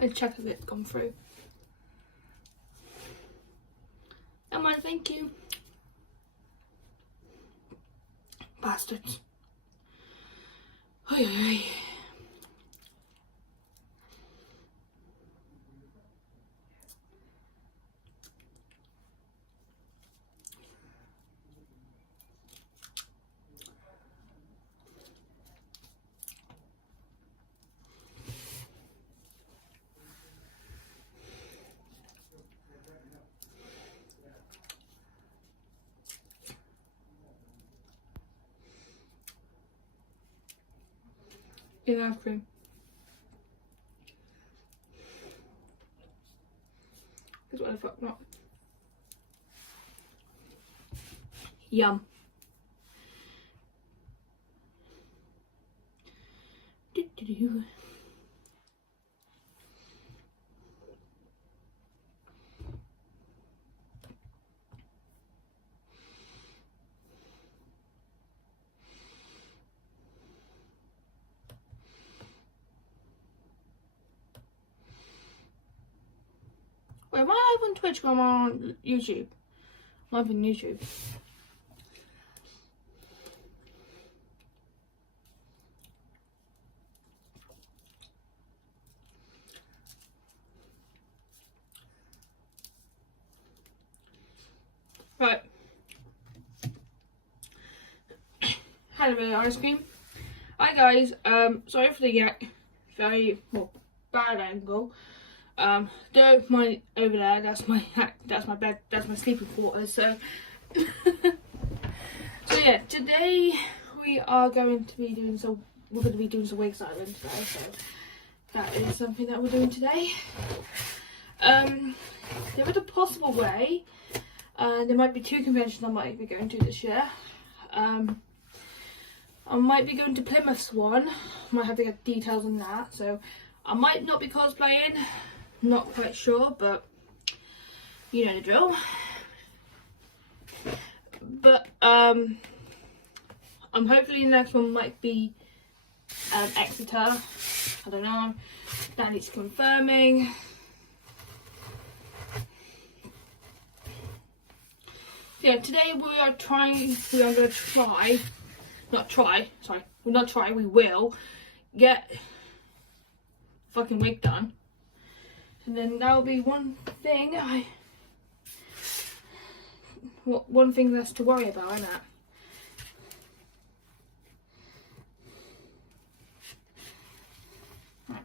Let's check if it's gone through. Come on, thank you. Bastards. Oi, oi, oi. Ice cream. That's what the fuck not. Yum. Do-do-do. Wait, am I live on Twitch or am I on YouTube? I'm live on YouTube. Right. Had a bit of ice cream. Hi guys, sorry for the very bad angle. Don't mind over there, that's my bed, that's my sleeping quarters, so so yeah, today we are going to be doing some wig styling today, so that is something that we're doing today. There is a possible way, there might be 2 conventions I might be going to this year. I might be going to Plymouth's one, might have to get details on that, so I might not be cosplaying. Not quite sure, but you know the drill. But hopefully the next one might be Exeter. I don't know. That needs confirming. Yeah, today we will get fucking wig done. And then that'll be one thing one thing that's to worry about, isn't it? Right.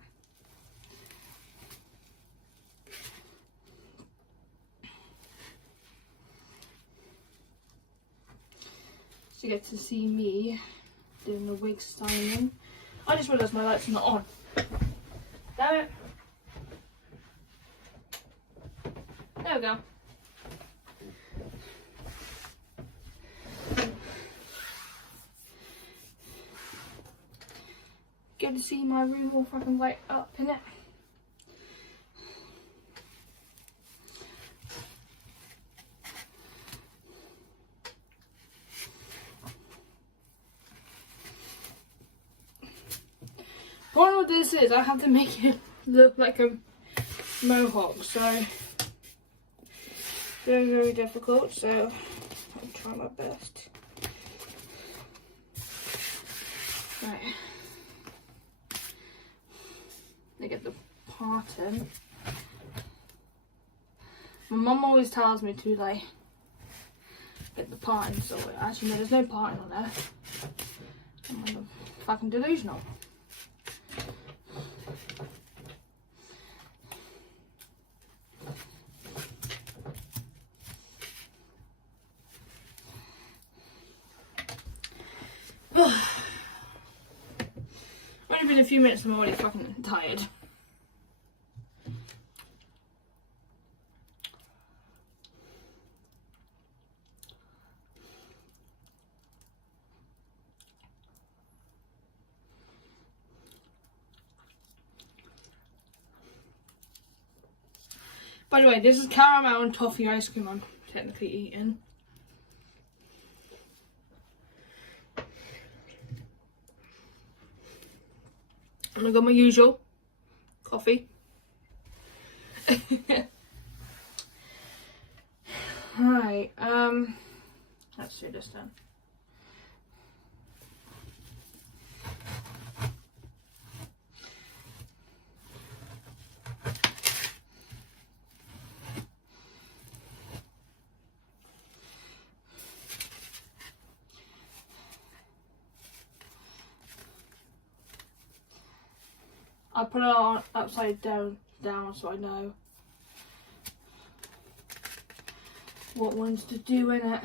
So you get to see me doing the wig styling. I just realised my lights are not on. Damn it. There we go. Good to see my room all fucking light up, innit? Part of this is I have to make it look like a mohawk, so very, very difficult, so I'll try my best. Right. They get the parting. My mum always tells me to like get the parting, so actually no, there's no parting on there. I'm fucking delusional. Only been a few minutes and I'm already fucking tired. By the way, this is caramel and toffee ice cream I'm technically eating. And I got my usual coffee. Right, let's do this then. I put it on upside down so I know what ones to do in it.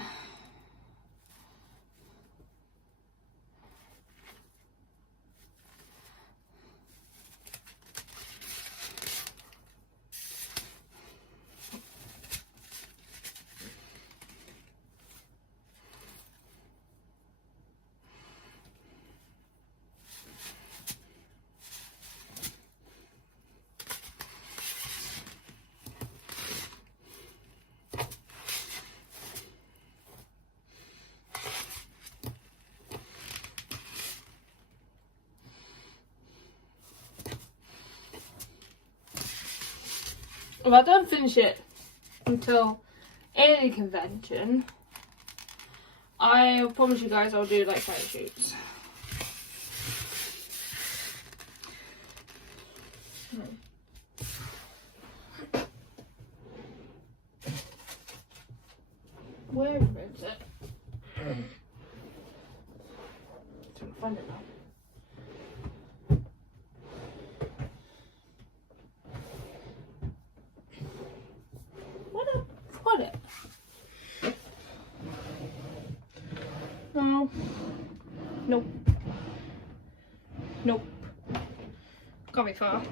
If I don't finish it until any convention, I promise you guys I'll do like photo shoots. Where is it? Trying to find it now. Put it. No. Nope. Nope. Can't be far.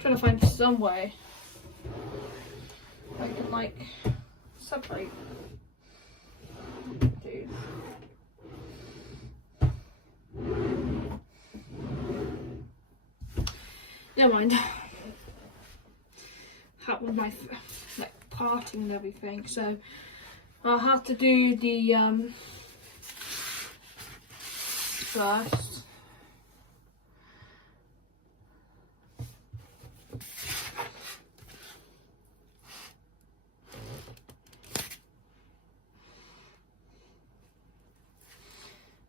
Trying to find some way I can like separate. Dude. Never mind. With my like parting and everything, so I'll have to do the first.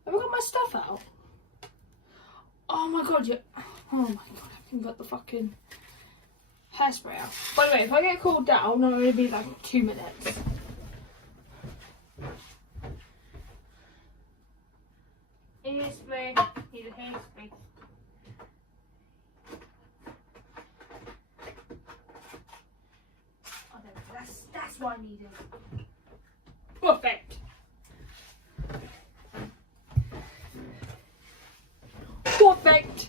Have I got my stuff out? Oh my god, yeah. Oh my god, I haven't got the fucking hairspray out. By the way, if I get cooled down, it'll only be like 2 minutes. Hairspray. Need a hairspray. Oh, there we go. That's what I needed. Perfect. Perfect.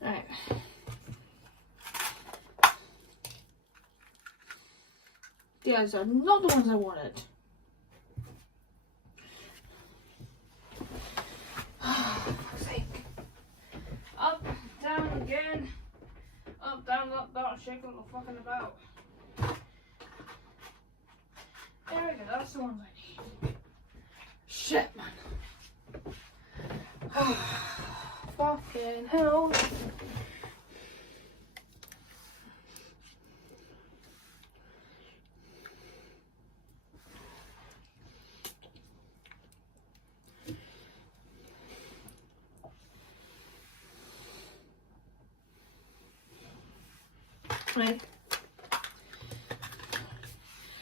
Right. These are not the ones I wanted. For sake. Up, down again. Up, down, shake what we're fucking about. There we go, that's the ones I need. Shit, man. Fucking hell. Right.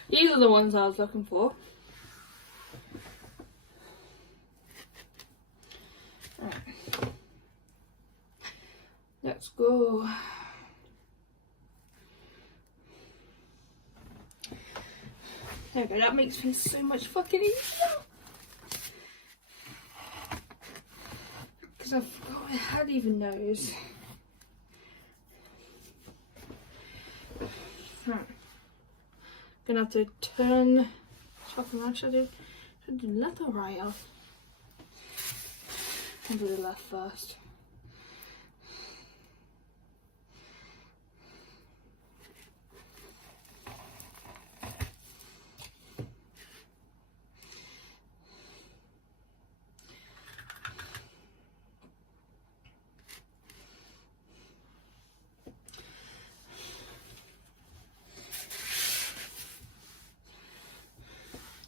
These are the ones I was looking for. Right. Let's go. There we go, that makes things so much fucking easier. Because I forgot my head even knows. Right. Gonna have to turn fucking around. Should I do left or right? I'll do the left first.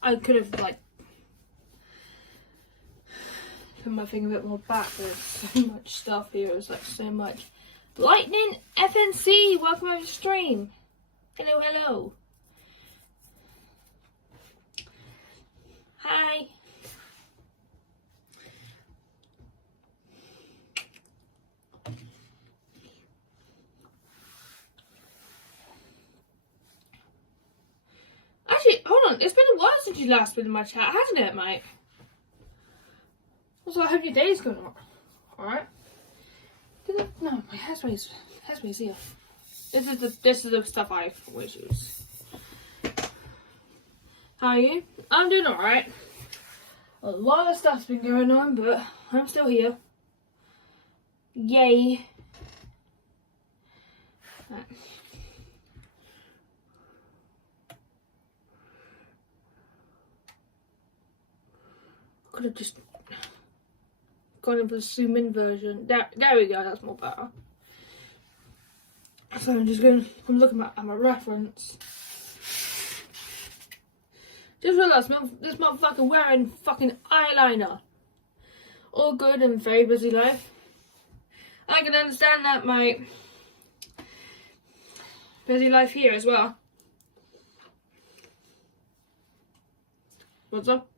I could have like put my thing a bit more back. There's so much stuff here. It's like so much. Lightning FNC, welcome over the stream. Hello, hello. Hi. Actually, hold on. It's been a while since you last been in my chat, hasn't it, mate? Also, I hope your day's going on. Alright. No, my hairspray's here. This is the stuff I always use. How are you? I'm doing alright. A lot of stuff's been going on, but I'm still here. Yay. Right. Could have just gone in for the zoom in version. There we go, that's more better. So I'm looking at my reference. Just realised this motherfucker wearing fucking eyeliner. All good and very busy life. I can understand that, mate. Busy life here as well. What's up?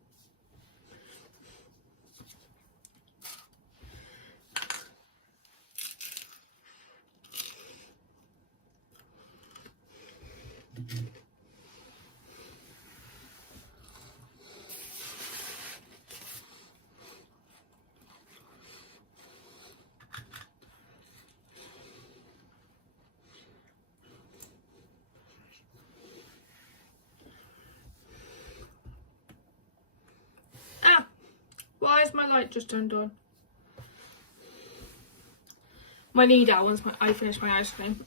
Why is my light just turned on? My knee down once I finish my ice cream.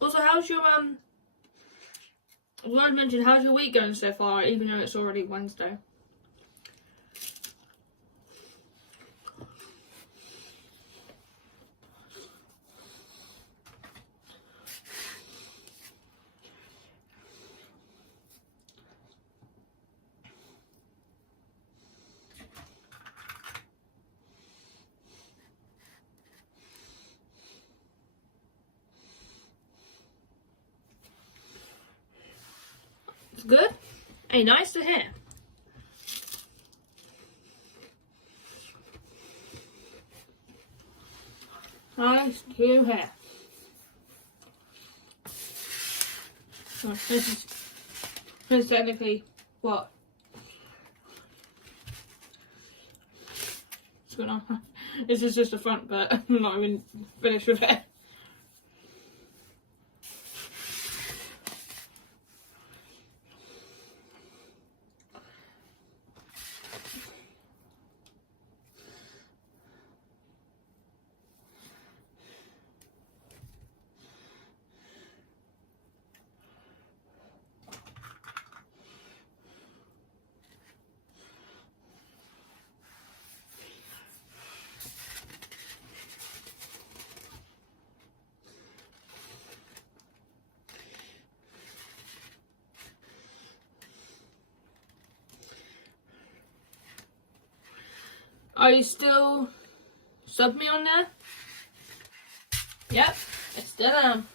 Also, how's your as I mentioned, how's your week going so far, even though it's already Wednesday? It's good? Hey, nice to hear. Nice to hear. Oh, this is technically what? What's going on? This is just the front, but I'm not even finished with it. Are you still sub me on there? Yep, I still am.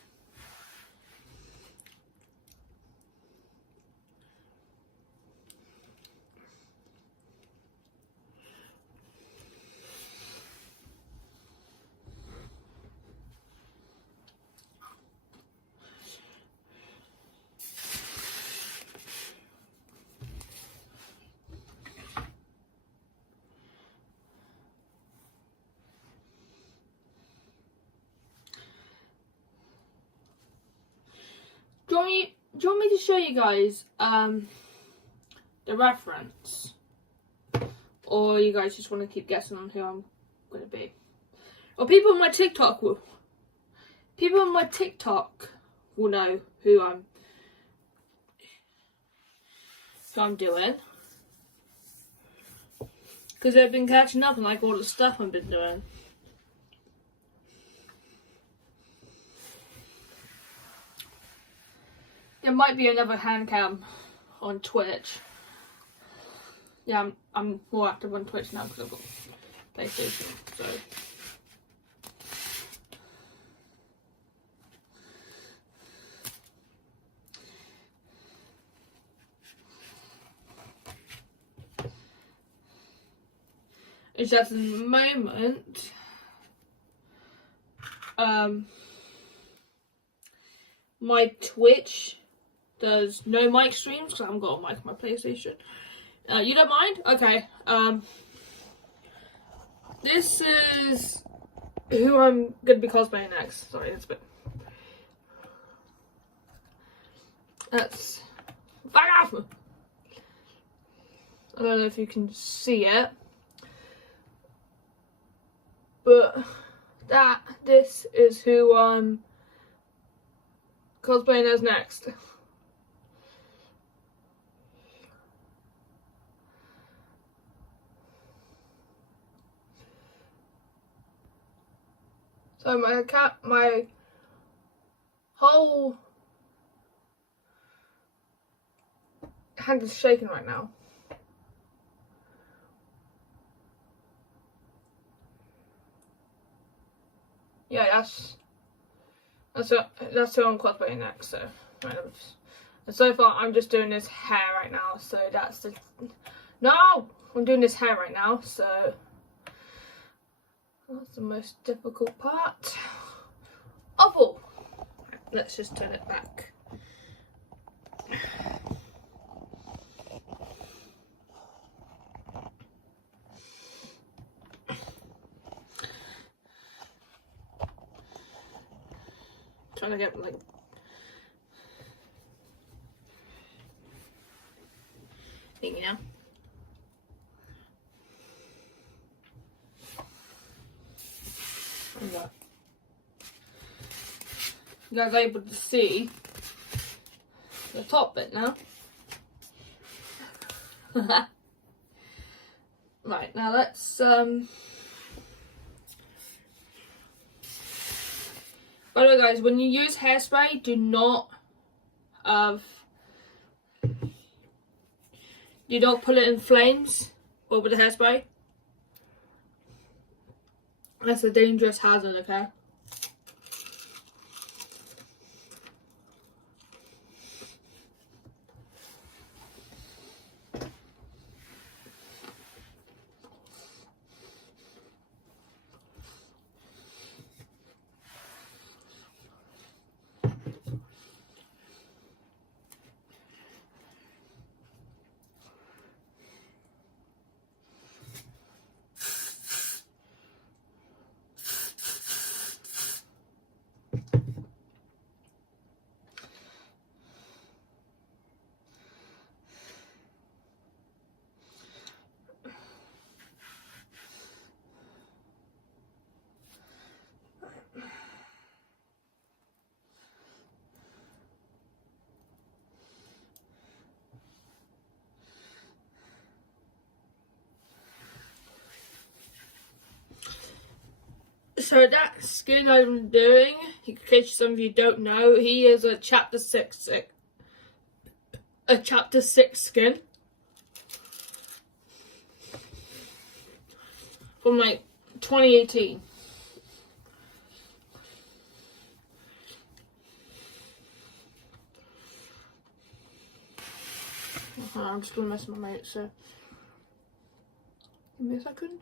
you want me to show you guys the reference, or you guys just want to keep guessing on who I'm gonna be? Or people on my TikTok will know who I'm doing, because they've been catching up on like all the stuff I've been doing. There might be another hand cam on Twitch. Yeah, I'm more active on Twitch now because I've got PlayStation, so. It's just at the moment, my Twitch does no mic streams because I haven't got a mic on my PlayStation. You don't mind? Okay. This is who I'm gonna be cosplaying next. Sorry, that's a bit. That's. Fuck off! I don't know if you can see it, but this is who I'm cosplaying as next. So my whole hand is shaking right now. Yeah, that's who I'm cosplaying next. So, and so far I'm just doing his hair right now. So I'm doing his hair right now. So that's the most difficult part of all. Let's just turn it back. Trying to get like thingy now. You guys are able to see the top bit now. Right, now let's by the way guys, when you use hairspray, do not put it in flames over the hairspray. That's a dangerous hazard, okay? So that skin I'm doing, in case some of you don't know, he is a chapter 6 skin from like 2018. I'm just gonna mess with my mate, so give me a second.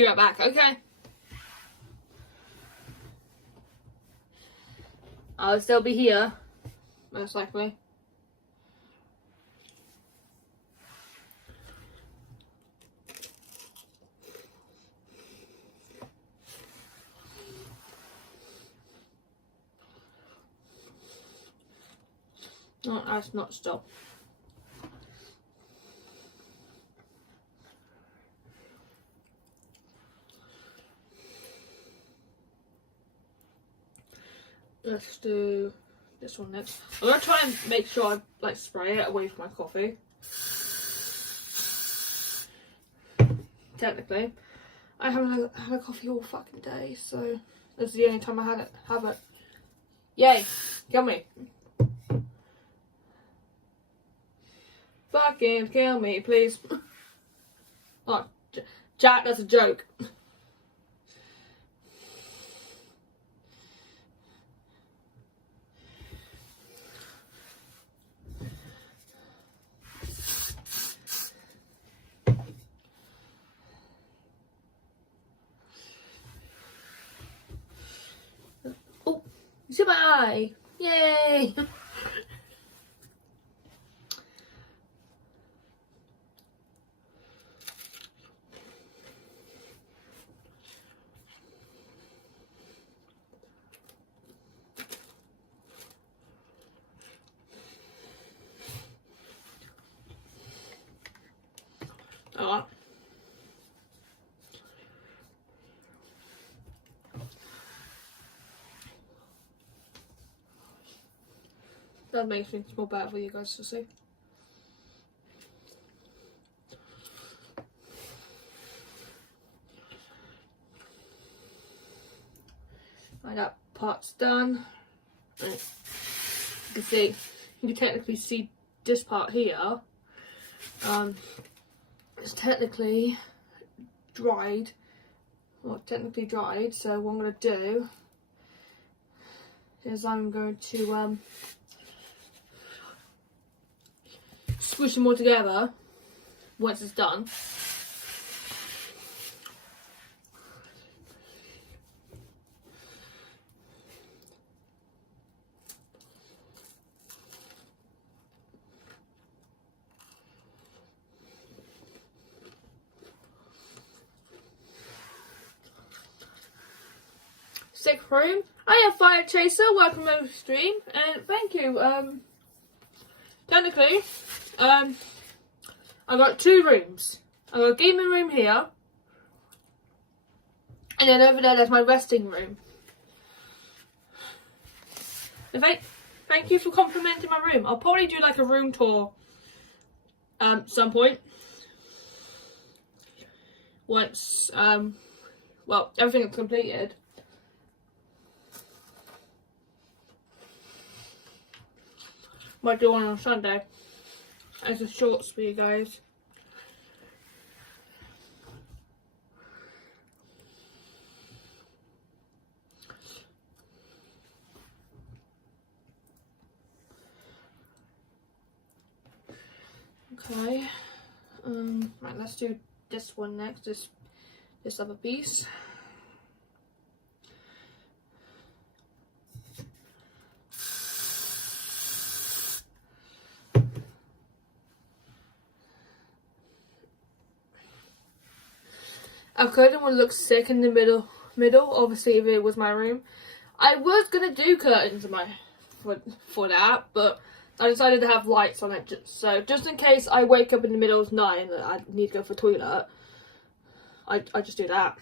Be right back, okay? I'll still be here, most likely. No, that's not stop. Let's do this one next. I'm gonna try and make sure I like spray it away from my coffee. Technically, I haven't had a coffee all fucking day, so that's the only time I have it. Yay! Kill me! Fucking kill me, please. Oh, Jack, that's a joke. Oh, goodbye! Yay! Alright. That makes things more better for you guys to see. Right, that part's done. Right. You can technically see this part here. It's technically dried. Well, technically dried. So what I'm going to do is I'm going to squish them all together once it's done. Sixth room. I have Fire Chaser, welcome over to stream, and thank you. Technically, I've got two rooms. I've got a gaming room here, and then over there's my resting room. So thank you for complimenting my room. I'll probably do like a room tour some point. Once, well, everything is completed. Might do one on Sunday as a shorts for you guys. Okay, right, let's do this one next, this other piece. I couldn't want to look sick in the middle. Obviously, if it was my room, I was gonna do curtains in for that, but I decided to have lights on it. So just in case I wake up in the middle of the night and I need to go for the toilet, I just do that.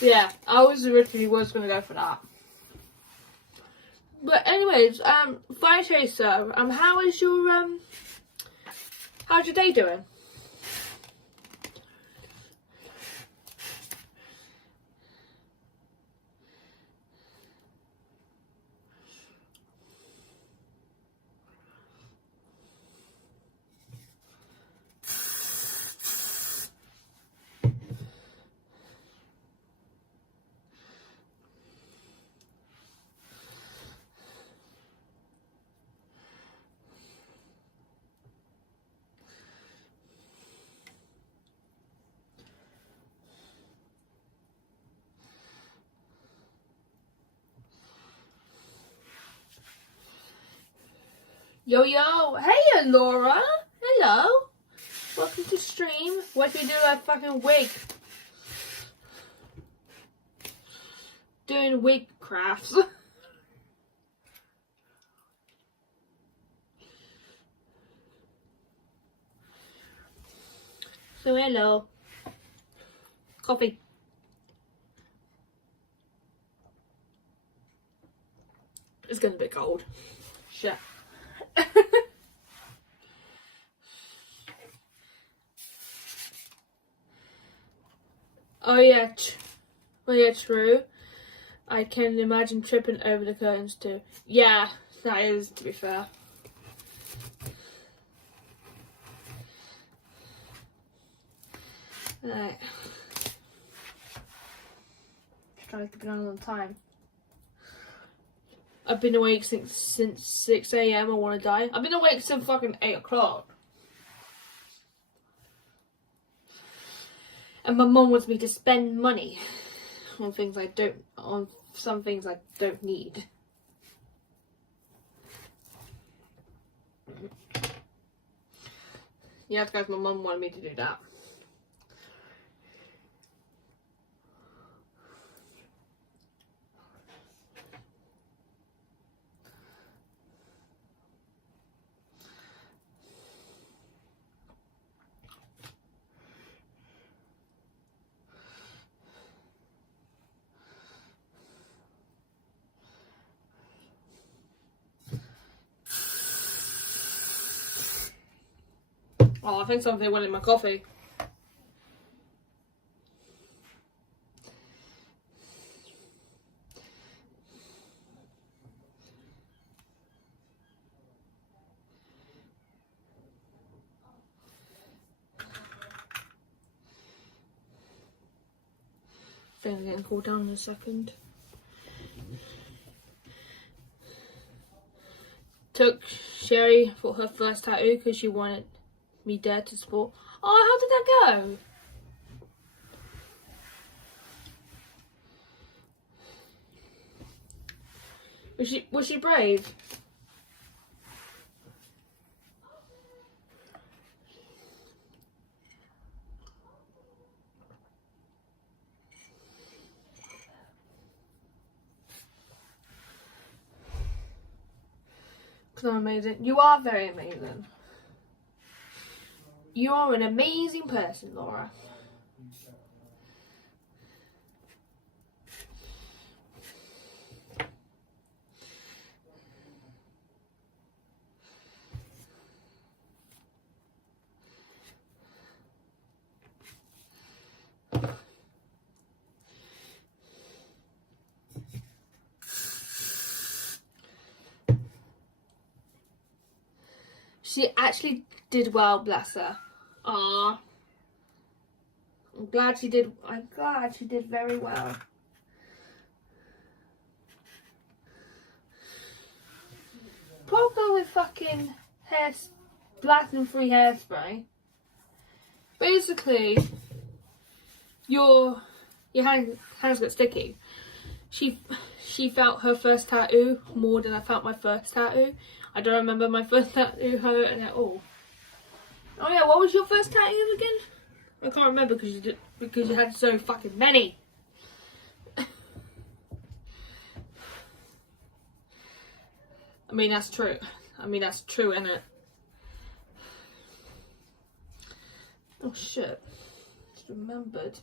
Yeah, I was originally gonna go for that. But anyways, Fire Chaser, how's your day doing? Yo, yo. Hey, Laura. Hello. Welcome to stream. What if you do a fucking wig? Doing wig crafts. So, hello. Coffee. It's getting a bit cold. Shit. Oh yeah, true. I can imagine tripping over the curtains too. Yeah, that is, to be fair. Right. Just trying to keep an eye on time. I've been awake since 6 AM. I want to die. I've been awake since fucking 8 o'clock. And my mum wants me to spend money on things on some things I don't need. Yes, guys, my mum wanted me to do that. Oh, I think something went in my coffee. I think I'm getting cooled down in a second. Took Sherry for her first tattoo because she wanted me there to support. Oh, how did that go? Was she brave? Because I'm amazing. You are very amazing. You're an amazing person, Laura. She actually did well, bless her. Aww. I'm glad she did very well. Probably with fucking platinum-free hairspray. Basically, your hands get sticky. She felt her first tattoo more than I felt my first tattoo. I don't remember my first tattoo hurting at all. Oh yeah, what was your first tattoo again? I can't remember because you had so fucking many. I mean, that's true. Isn't it? Oh shit. Just remembered.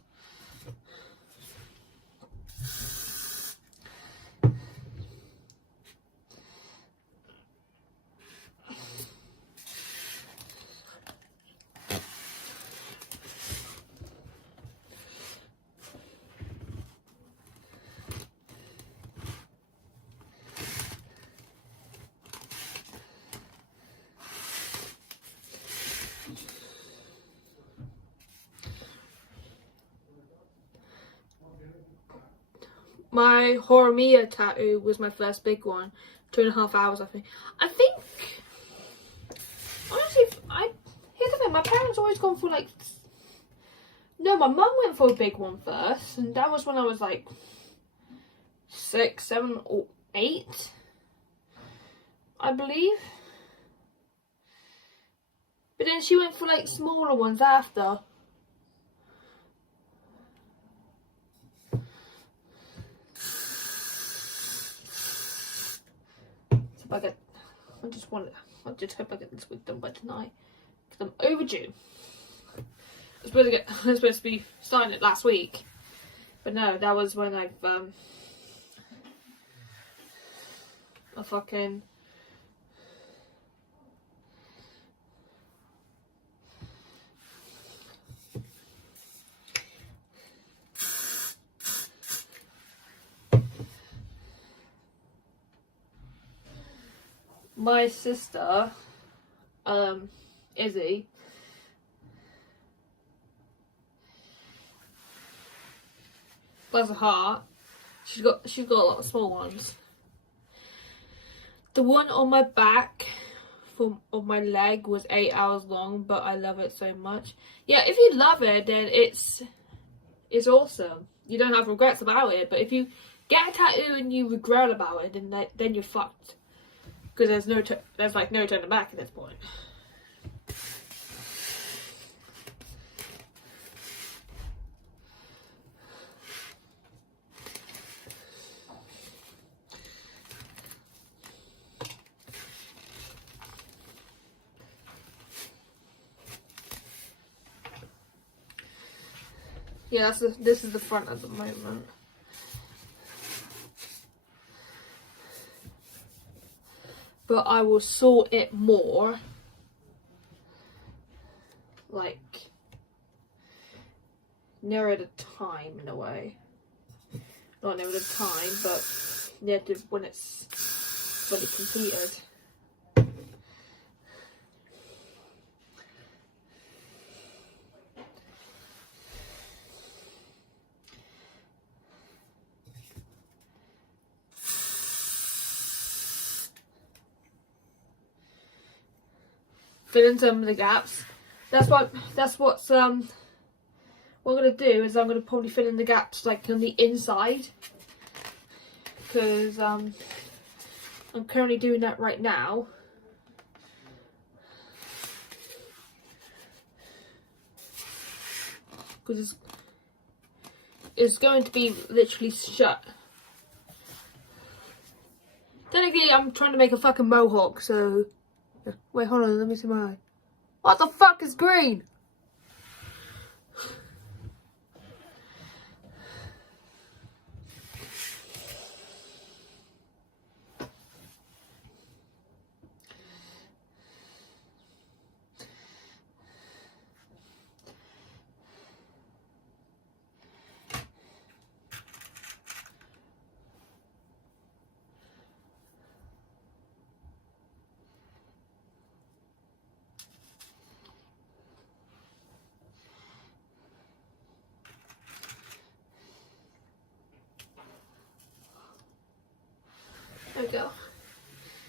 My Horimiya tattoo was my first big one. 2.5 hours, I think. Honestly, here's the thing, my parents always gone for like... No, my mum went for a big one first, and that was when I was like 6, 7, or 8, I believe. But then she went for like smaller ones after. So I just hope I get this week done by tonight. Because I'm overdue. I was supposed to be starting it last week. But no, that was when I fucking my sister, Izzy, bless her heart, she's got a lot of small ones. The one on my back of my leg was 8 hours long, but I love it so much. Yeah, if you love it, then it's awesome. You don't have regrets about it. But if you get a tattoo and you regret about it, then you're fucked. Because there's like no turning back at this point. Yeah, this is the front at the moment. But I will sort it more, like, nearer the time in a way. Not nearer the time, but near to when it's fully completed. Fill in some of the gaps. That's what I'm gonna do is I'm gonna probably fill in the gaps like on the inside, because I'm currently doing that right now. Because it's going to be literally shut. Technically, I'm trying to make a fucking mohawk, so. Wait, hold on, let me see my eye. What the fuck is green? There we go.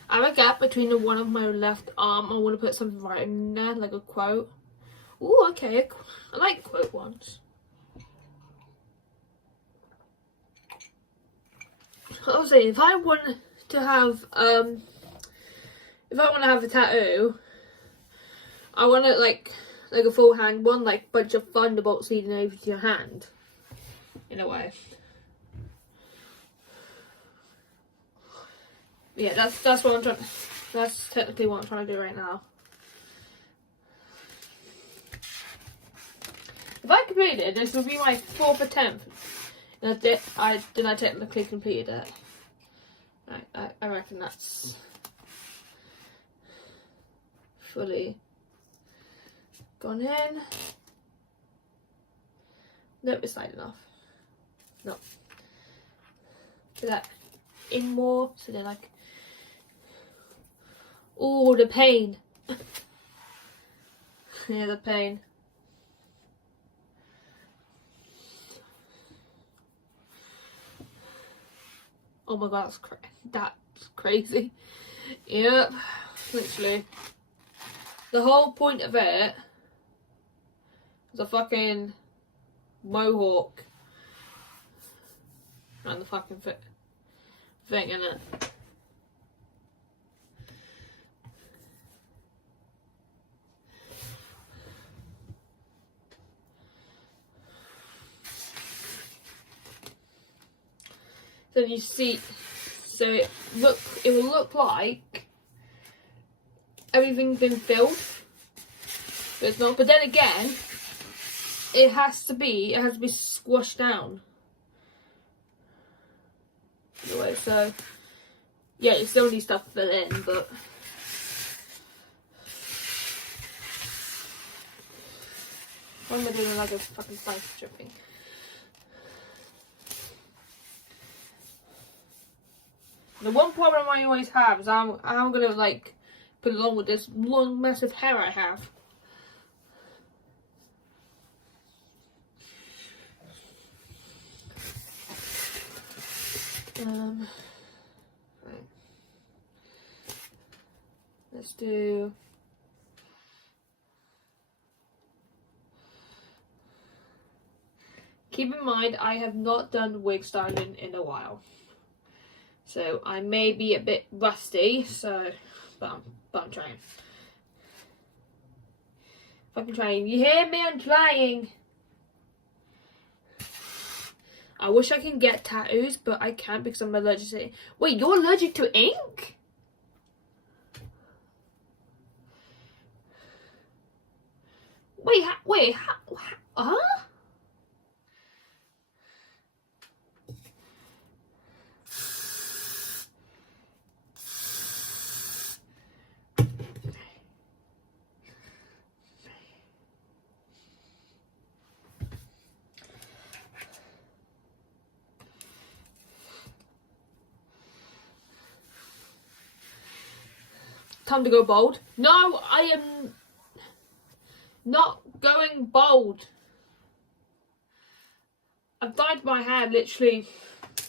I have a gap between the one of my left arm. I want to put something right in there, like a quote. Ooh, okay. I like quote ones. I was saying, if I want to have a tattoo, I want it like a full hand one, like bunch of thunderbolts leading over to your hand, in a way. Yeah, that's what I'm trying. That's technically what I'm trying to do right now. If I completed it, this would be my 4th attempt. And I technically completed it. I reckon that's fully gone in. Nope, it's not enough. No. Do that in more, so they're like. Oh, the pain. Yeah, the pain. Oh my god, that's crazy. Yep, literally. The whole point of it is a fucking mohawk. And the fucking thing in it. So you see, so it will look like everything's been filled, but it's not. But then again, it has to be squashed down. Anyway, so yeah, it still needs stuff to fill in, but why am I doing like a fucking science stripping? The one problem I always have is I'm gonna like put it along with this long massive hair I have. Right. Let's do. Keep in mind, I have not done wig styling in a while, so I may be a bit rusty. So, but I'm trying. Fucking trying. You hear me? I'm trying. I wish I can get tattoos, but I can't because I'm allergic to ink. Wait, you're allergic to ink? Wait, huh? Time to go bold. No, I am not going bold. I've dyed my hair literally a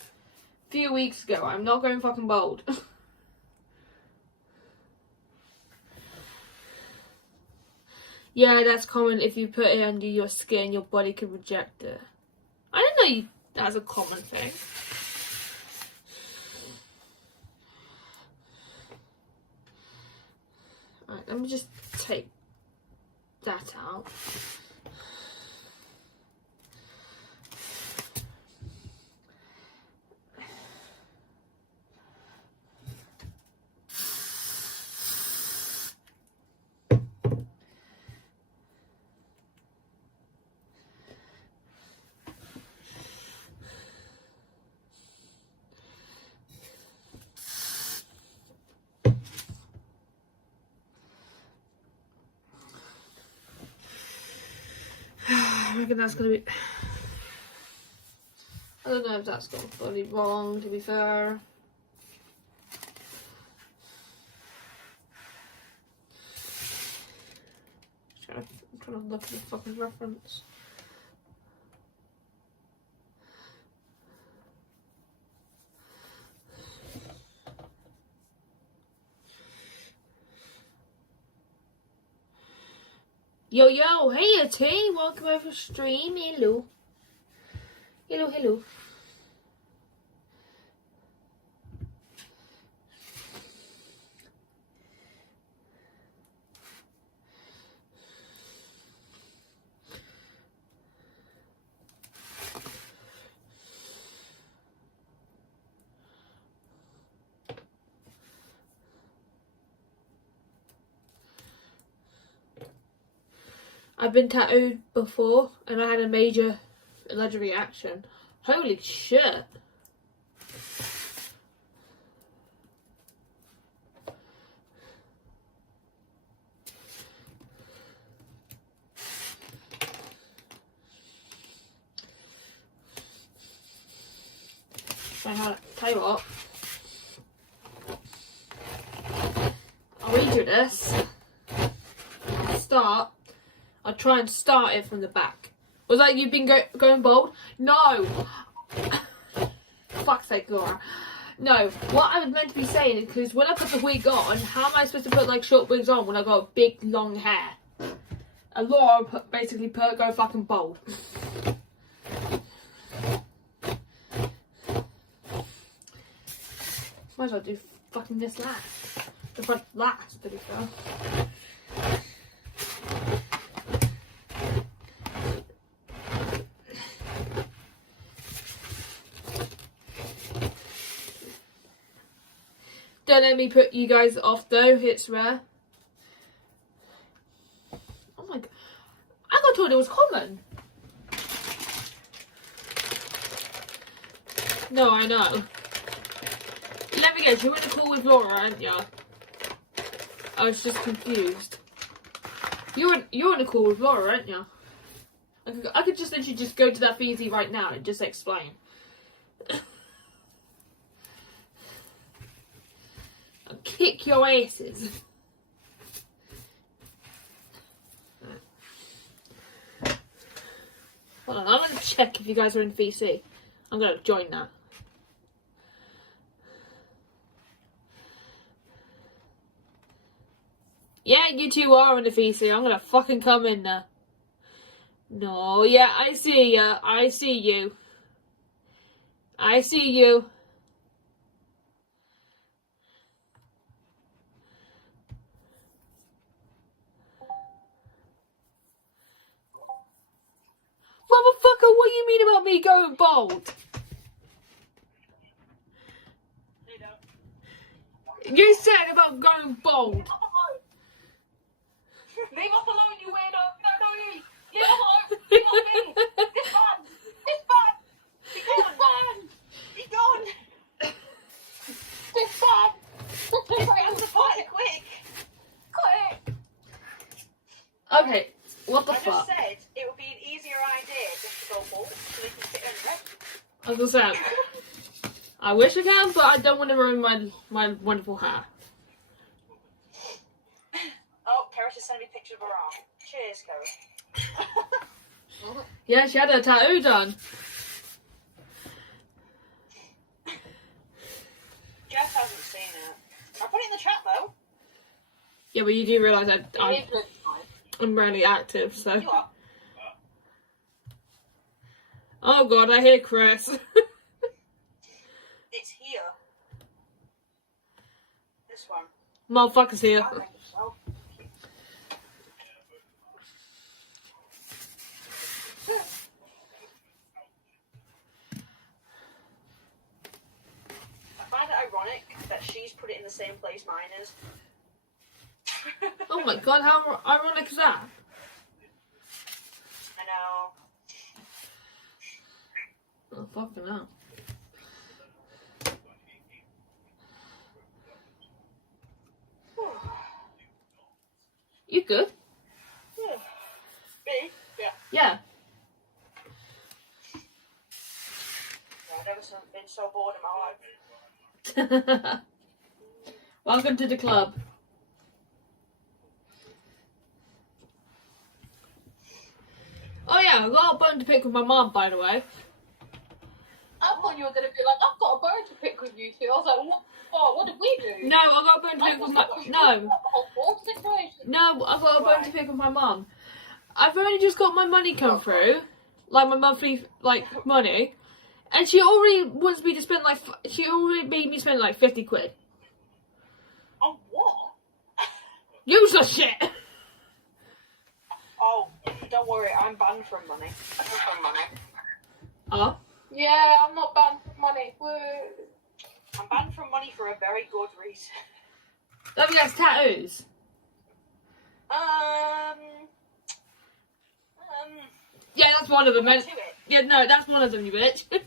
few weeks ago. I'm not going fucking bold. Yeah, that's common. If you put it under your skin, your body can reject it. I didn't know that's a common thing. Alright, let me just take that out. I reckon that's gonna be. I don't know if that's gonna be fully wrong, to be fair. I'm trying to look at the fucking reference. Yo, hey T, welcome over stream, hello. Hello. I've been tattooed before and I had a major allergic reaction. Holy shit. Tell you what, I'll read you this. I'll try and start it from the back. Was that you been going bold? No! Fuck's sake, Laura. No, what I was meant to be saying is because when I put the wig on, how am I supposed to put like short wigs on when I got big long hair? And Laura basically go fucking bold. Might as well do fucking this last. The front last, to be fair. Don't let me put you guys off though, it's rare. Oh my god. I got told it was common. No, I know. Let me guess, you're in a call with Laura, aren't you? I was just confused. You're in a call with Laura, aren't you? I could just literally just go to that VC right now and just explain. I'll kick your asses. Hold on, I'm gonna check if you guys are in VC. I'm gonna join that. Yeah, you two are in the VC. I'm gonna fucking come in there. No, yeah, I see ya. I see you. I see you. Motherfucker, what do you mean about me going bold? You said about going bold. Leave us alone, you weirdo! No, you! Leave us alone! Leave us be! This man! This man! This man! He's gone! This man! Answer fire, quick! Quick! Okay, what the I fuck? just said it would be an easier idea just to go bald so we can sit and rest. I was gonna say, I wish I can, but I don't want to ruin my wonderful hair. Oh, Kara just sent me a picture of her arm. Cheers, Kara. Yeah, she had her tattoo done. Jeff hasn't seen it. I put it in the chat though. Yeah, but you do realise that I'm rarely active, so. You are. Oh god, I hear Chris. It's here. This one. Motherfucker's here. I think so. I find it ironic that she's put it in the same place mine is. Oh my god, how ironic is that? I know. Oh, fucking hell. You good? Yeah. Me? Yeah. Yeah. I've never been so bored in my life. Welcome to the club. Oh yeah, I got a bone to pick with my mom, by the way. I thought you were going to be like, I've got a bone to pick with you two. I was like, what? Oh, what did we do? No, I got a bone to pick with my... No. No, I got a bone to pick with my mum. I've only just got my money come through. Like, my monthly, like, money. And she already wants me to spend, like... She already made me spend, like, 50 quid. On what? Useless shit! Oh, don't worry, I'm banned from money. Oh? Yeah, I'm not banned for money. Woo. I'm banned from money for a very good reason. Let me guess, tattoos. Yeah, that's one of them. More to it. Yeah, no, that's one of them, you bitch. There's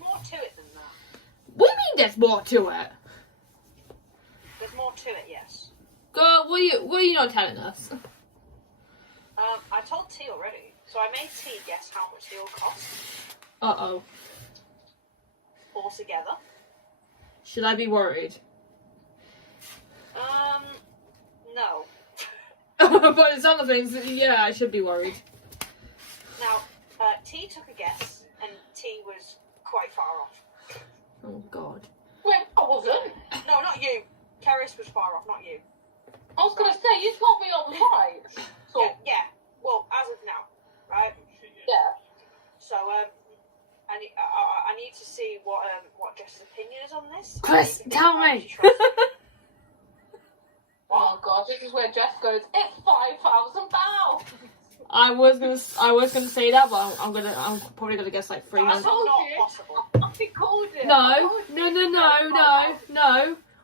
more to it than that. What do you mean there's more to it? There's more to it, yes. Girl, what are you not telling us? I told T already, so I made T guess how much they all cost Uh-oh. all together. Should I be worried? No. But it's other things, yeah, I should be worried. Now, T took a guess, and T was quite far off. Oh, God. Wait, I wasn't. No, not you. Keris was far off, not you. I was going to say, you told me I was right. So, Yeah. Well, as of now, right? yeah. So, I need to see what Jess's opinion is on this. Chris, tell me! Oh, gosh, this is where Jess goes, it's £5,000. I was gonna say that, but I'm probably gonna guess like 300. That's not possible. I called it. No.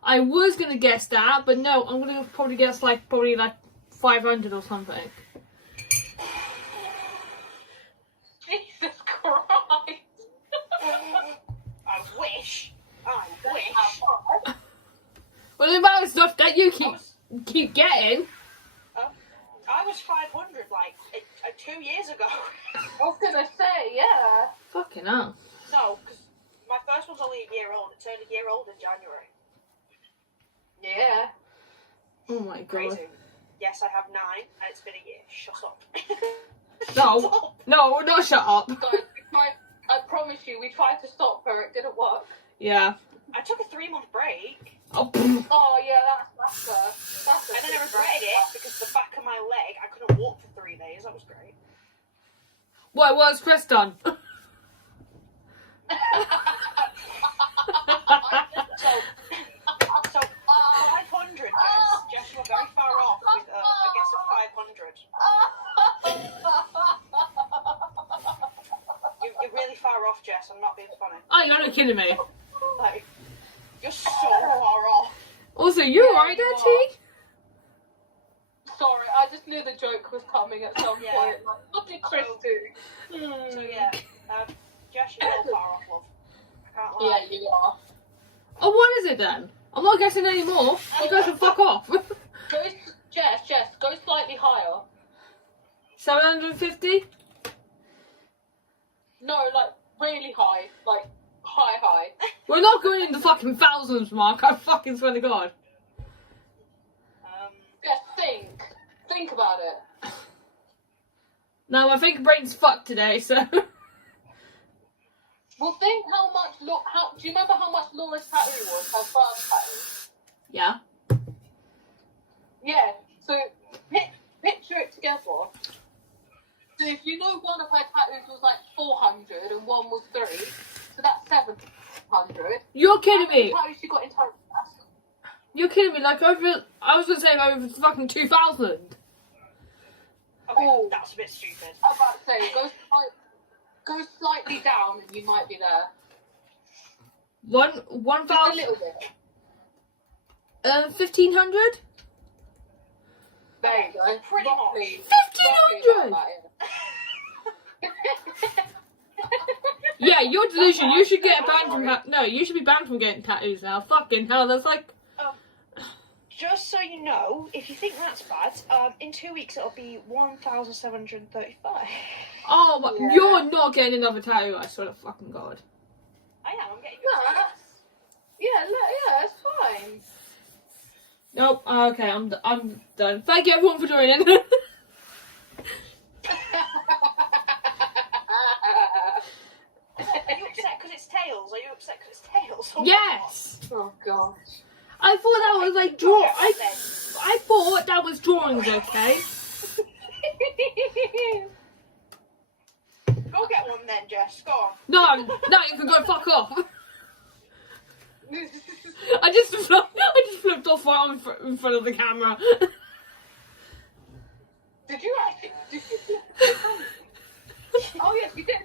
I was gonna guess that, but no, I'm gonna probably guess like 500 or something. Jesus Christ. I wish. Well, the amount of stuff that you keep getting. I was 500 like 2 years ago. I was gonna say, yeah. Fucking hell. No, because my first one's only a year old. It turned a year old in January. Yeah. Oh my god. Crazy. Yes, I have 9, and it's been a year. Shut up. No, not shut up. Guys, I promise you, we tried to stop her. It didn't work. Yeah. I took a 3-month break. Oh. Oh yeah, that's her. That's her. And then I regretted it because the back of my leg, I couldn't walk for 3 days. That was great. What's Chris done? So 500, Jess, you were very far off with a guess of 500. You're really far off, Jess. I'm not being funny. Oh, you're not kidding me. Like, you're so far off. Also, you alright there, T? Sorry, I just knew the joke was coming at some Yeah. point. Like, what did Chris do? So yeah, Jess, you're all far off, love. I can't lie. Yeah, you are. Oh, what is it then? I'm not guessing anymore. You guys can fuck off. Jess, go slightly higher. 750? No, like really high, like high. We're not going in the fucking thousands, Mark. I fucking swear to God. Just think about it. No, I think brain's fucked today, so. Well, think how much. Do you remember how much Laura's tattoo was? Her first tattoo. Yeah. Yeah. So picture it together. So if you know one of her tattoos was like 400 and one was 3, so that's 700. You're kidding me. How many tattoos she got in total? You're kidding me. Like over, I was gonna say over fucking 2,000. Okay, Oh. that's a bit stupid. I was about to say, go slightly down and you might be there. 1,000. Just a little bit. 1,500. There you go. Pretty Roughly. 1,500. Yeah, you're delusion. You should get banned from. No, you should be banned from getting tattoos now. Fucking hell, that's like. Just so you know, if you think that's bad, in 2 weeks it'll be 1,735. Oh, but Yeah. you're not getting another tattoo. I swear to fucking God. I am. I'm getting. No, yeah, it's fine. Nope. Okay, I'm done. Thank you everyone for joining. Are you upset because it's tails? Are you upset because it's tails? Oh, Yes. Oh gosh. I thought that was like draw. I thought that was drawings. Okay. Go get one then, Jess. Go on. No, you can go fuck off. I just flipped off right in front of the camera. Did you actually? Oh yes, you did.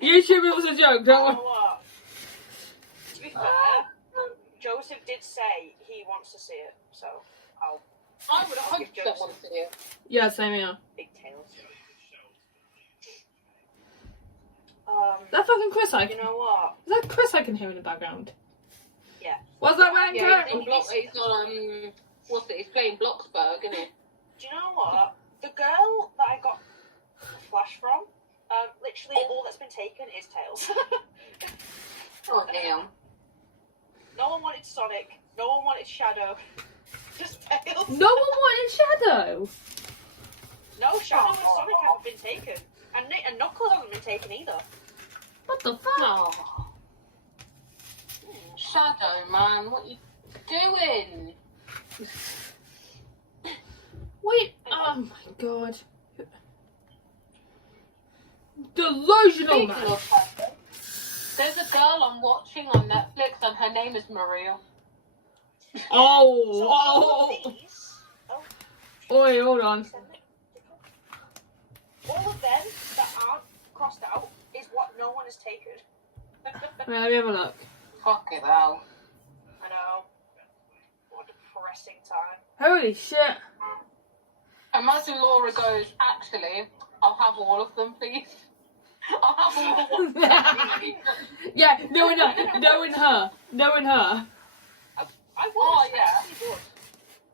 YouTube, it was a joke. Don't worry. You know what? To be fair, Joseph did say he wants to see it, so I would 100% give Joseph want to see it. Yeah, same here. big tails. That fucking Chris You know what? Is that Chris I can hear in the background? Yeah. What's that man? Yeah, he's on what's it? He's playing Bloxburg, isn't he? Do you know what? The girl that I got the flash from, literally all that's been taken is tails. Oh damn. No one wanted Sonic. No one wanted Shadow. Just tails. No one wanted Shadow. No, Shadow and Sonic haven't been taken. And Knuckles hasn't been taken either. What the fuck? Oh. Shadow, man, what you doing? Wait. Oh my God. Delusional Speaking man. of Shadow, there's a girl I'm watching on Netflix and her name is Maria. Oh. These. Oh. Oi, hold on. All of them that aren't crossed out is what no one has taken. Wait, let me have a look. Fucking hell. I know. What a depressing time. Holy shit. Imagine Laura goes, actually, I'll have all of them, please. I'll have all of them, please. Yeah, knowing her. Knowing her. Knowing her. I would. Oh, I yeah. actually would.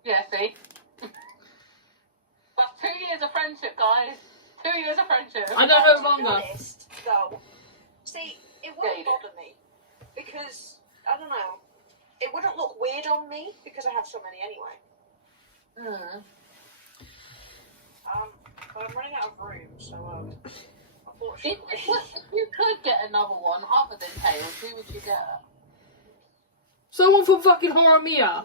Yeah, see? That's 2 years of friendship, guys. 2 years of friendship. I don't know To be longer. honest, though, see, it wouldn't bother me because I don't know. It wouldn't look weird on me because I have so many anyway. But I'm running out of room, so If unfortunately. you could get another one other than Tails, who would you get? Someone from fucking Horror Mia.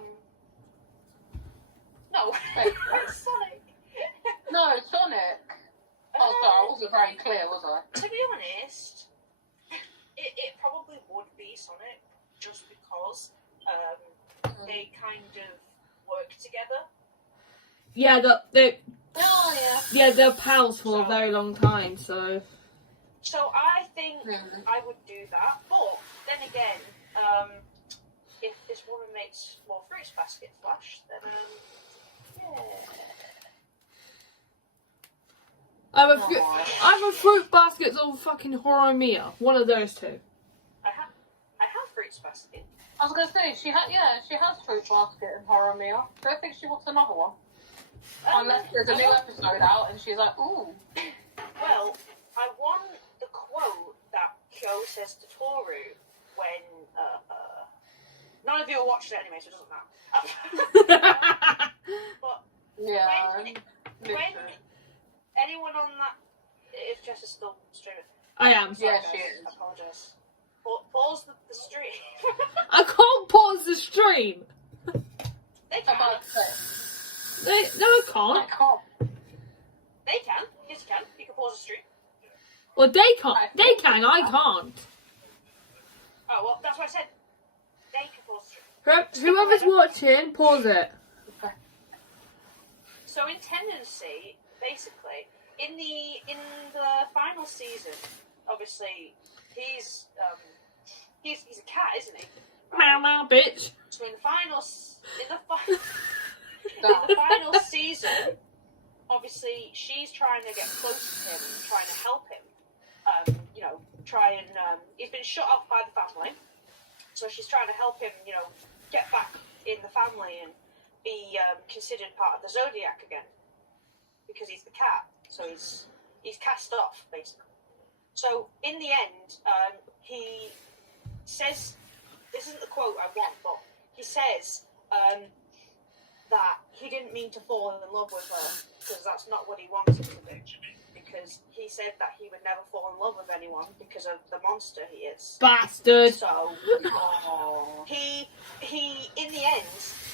No, Wait. Sonic. No, Sonic. Oh, sorry, I wasn't very clear, was I? To be honest, it probably would be Sonic, just because they kind of work together. Yeah, Oh, yeah. yeah, they're pals for a very long time, so. So I think I would do that, but then again, if this woman makes more fruits basket flash, then yeah. I have a fruit baskets or fucking Horror Mia. One of those two. I have fruits basket. I was gonna say, she has Fruit Basket and Horror Mia. Don't think she wants another one. Unless there's a new episode out and she's like, ooh. Well, I won the quote that Kyo says to Toru when none of you are watching it anyway, so it doesn't matter. But Yeah. when anyone on that, if Jess is still streaming, I am. Yeah, guys, she is. I apologise. Pause the stream. I can't pause the stream. They I'm can. about to say. No, I can't. I can't. They can. Yes, you can. You can pause the stream. Well, they can't. They can. I can't. Oh well, that's what I said. They can pause the stream. Whoever's watching, pause it. So in tendency, basically, in the final season, obviously he's a cat, isn't he? Meow meow, bitch. So in the final season, obviously she's trying to get close to him, trying to help him. He's been shut off by the family, so she's trying to help him, get back in the family and be considered part of the Zodiac again, because he's the cat, so he's cast off basically. So in the end, he says, this isn't the quote I want, but he says that he didn't mean to fall in love with her, because that's not what he wanted to do. Because he said that he would never fall in love with anyone because of the monster he is. Bastard. So he in the end,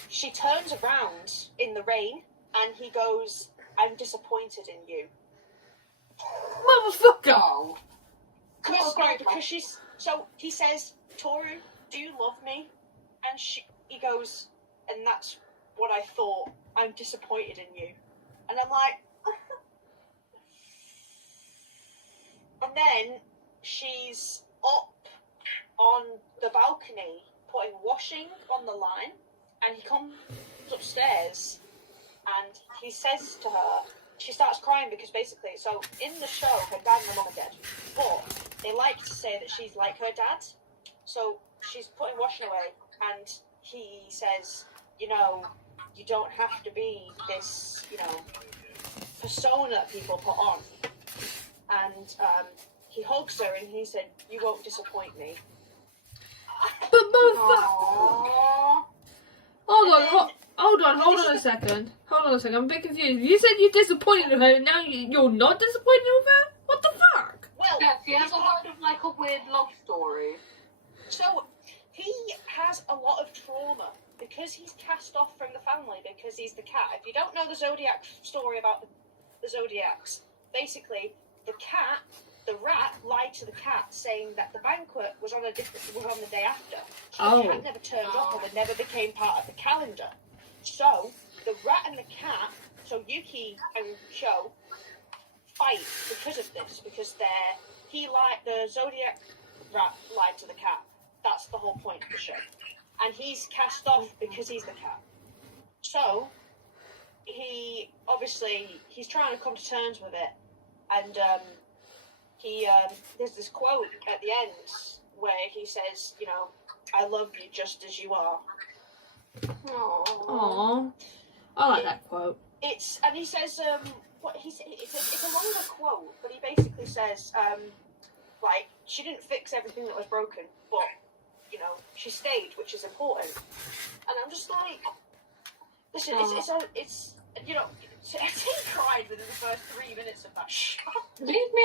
she turns around in the rain and he goes, "I'm disappointed in you." Motherfucker. Oh. Because he says, "Toru, do you love me?" And he goes, "And that's what I thought. I'm disappointed in you." And I'm like, and then she's up on the balcony putting washing on the line, and he comes upstairs and he says to her, she starts crying because basically, so in the show, her dad and her mum are dead, but they like to say that she's like her dad. So she's putting washing away, and he says, you don't have to be this, persona that people put on. And he hugs her and he said, "You won't disappoint me." But motherfucker. Aww. Hold on a second. I'm a bit confused. You said you're disappointed with her, and now you're not disappointed with her? What the fuck? Well, Yes, he has a lot of like a weird love story. so he has a lot of trauma because he's cast off from the family because he's the cat. If you don't know the Zodiac story about the Zodiacs, basically the rat lied to the cat saying that the banquet was on the day after. So the cat never turned up and it never became part of the calendar. So the rat and the cat so Yuki and Kyo fight because of this, because the Zodiac rat lied to the cat. That's the whole point of the show. And he's cast off because he's the cat. So, he's trying to come to terms with it. And, there's this quote at the end where he says, you know, I love you just as you are. Aww. I like that quote. And he says, it's a longer quote, but he basically says, like, she didn't fix everything that was broken, but, you know, she stayed, which is important. And I'm just like, listen, it's you know, I cried within the first 3 minutes of that show. Leave me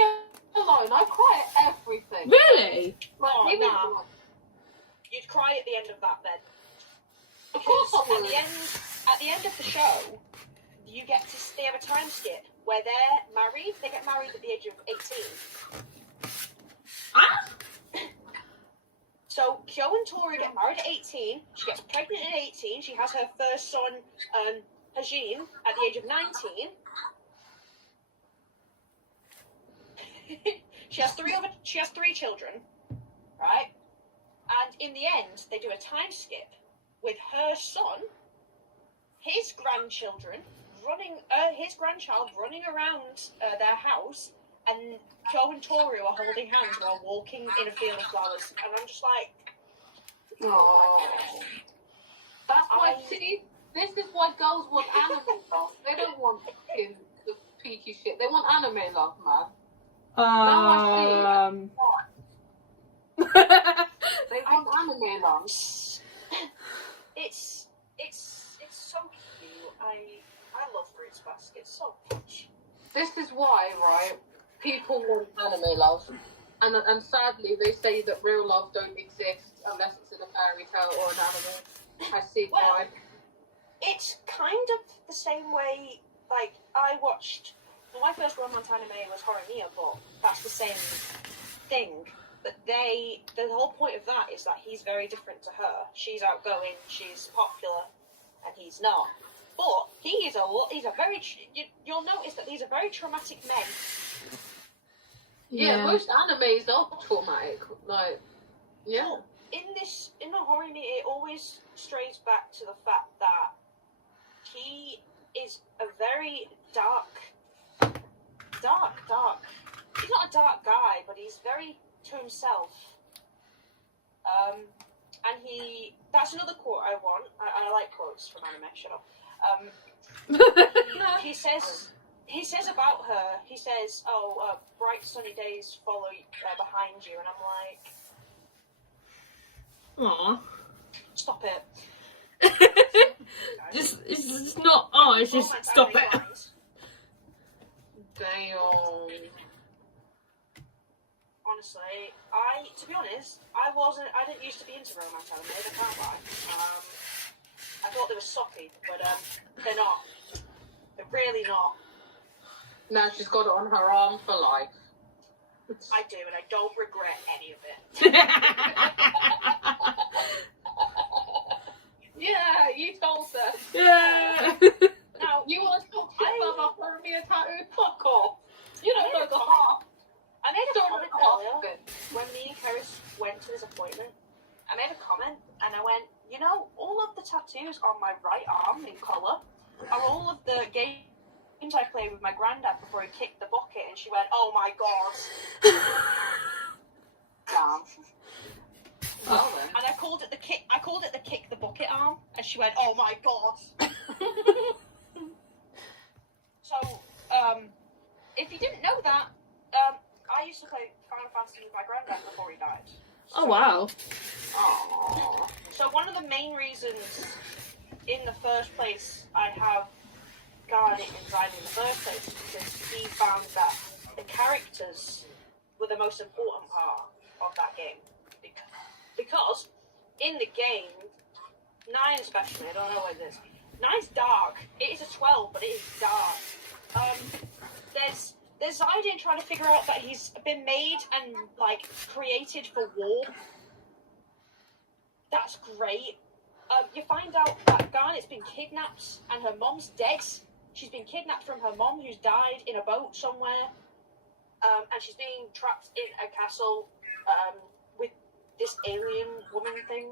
alone. I cry at everything. Really? Oh, no. You'd cry at the end of that then. Of course I Because would. at the end of the show, they have a time skip where they're married. They get married at the age of 18. Ah? So Kyo and Tori get married at 18. She gets pregnant at 18. She has her first son, Hajin, at the age of 19. She has three children, right? And in the end, they do a time skip with her son, his grandchild running around their house, and Kyo and Tori are holding hands while walking in a field of flowers. And I'm just like, Oh. That's why, see, this is why girls want anime love. They don't want the peaky shit. They want anime love, man. Now I see. They want anime love. It's so cute. I love Fruits Basket so much. This is why, right, people want anime love. And sadly, they say that real love don't exist unless it's in a fairy tale or an anime. I see why. It's kind of the same way, like, my first romance anime was Horimiya, but that's the same thing. But the whole point of that is that he's very different to her. She's outgoing, she's popular, and he's not. But you'll notice that these are very traumatic men. Yeah, most animes are traumatic. Like, yeah. But in the Horimiya, it always strays back to the fact that he is a very dark. He's not a dark guy, but he's very to himself. And that's another quote I want. I like quotes from anime, shut up. He says about her, he says, bright sunny days follow behind you, and I'm like, Aww. stop it. It's just not, it's just, Romance stop anime it. lines. Damn. Honestly, to be honest, I didn't used to be into romance anime, I can't lie. I thought they were soppy, but they're not. They're really not. Now she's got it on her arm for life. I do, and I don't regret any of it. Yeah, you told us. Yeah. Now, You want to talk shit about my Horimiya tattoo? Fuck off. You don't know the half. I made a comment earlier Good. when me and Keris went to this appointment. I made a comment, and I went, you know, all of the tattoos on my right arm in colour are all of the games I played with my granddad before he kicked the bucket, and she went, oh my god. Damn. Well then. And I called it the kick the bucket arm, and she went, oh my god. So, if you didn't know that, I used to play Final Fantasy with my granddad before he died. Oh, wow. Aww. So one of the main reasons in the first place I have Garnet inside in the first place is because he found that the characters were the most important part of that game. Because in the game, 9 especially, I don't know what it is, 9's dark. It is a 12, but it is dark. There's Zaiden trying to figure out that he's been made and, like, created for war. That's great. You find out that Garnet's been kidnapped and her mom's dead. she's been kidnapped from her mom, who's died in a boat somewhere, and she's being trapped in a castle with this alien woman thing.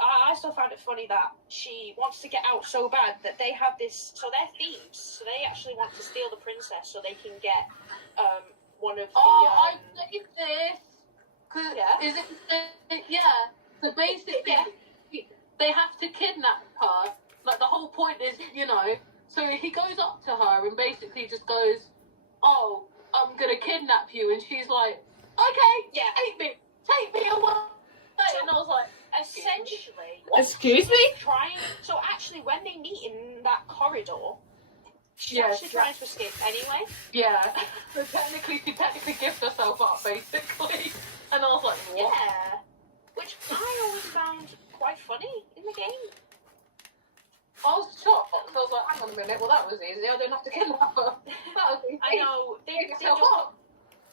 I still found it funny that she wants to get out so bad that they have this. So they're thieves. So they actually want to steal the princess so they can get one of the. I played this. Yeah. Is it? Yeah. So basically, they have to kidnap her. Like the whole point is, you know. So he goes up to her and basically just goes, "Oh, I'm gonna kidnap you," and she's like, "Okay, Yeah. take me away." And I was like, Essentially, Excuse me? So actually, when they meet in that corridor, she's Yes, actually trying to escape anyway. yeah. So she technically gives herself up, basically. And I was like, what? Yeah, which I always found quite funny in the game. I was shocked. I was like, hang on a minute. Well, that was easy. I didn't have to kidnap her. That was easy. I know Give yourself up.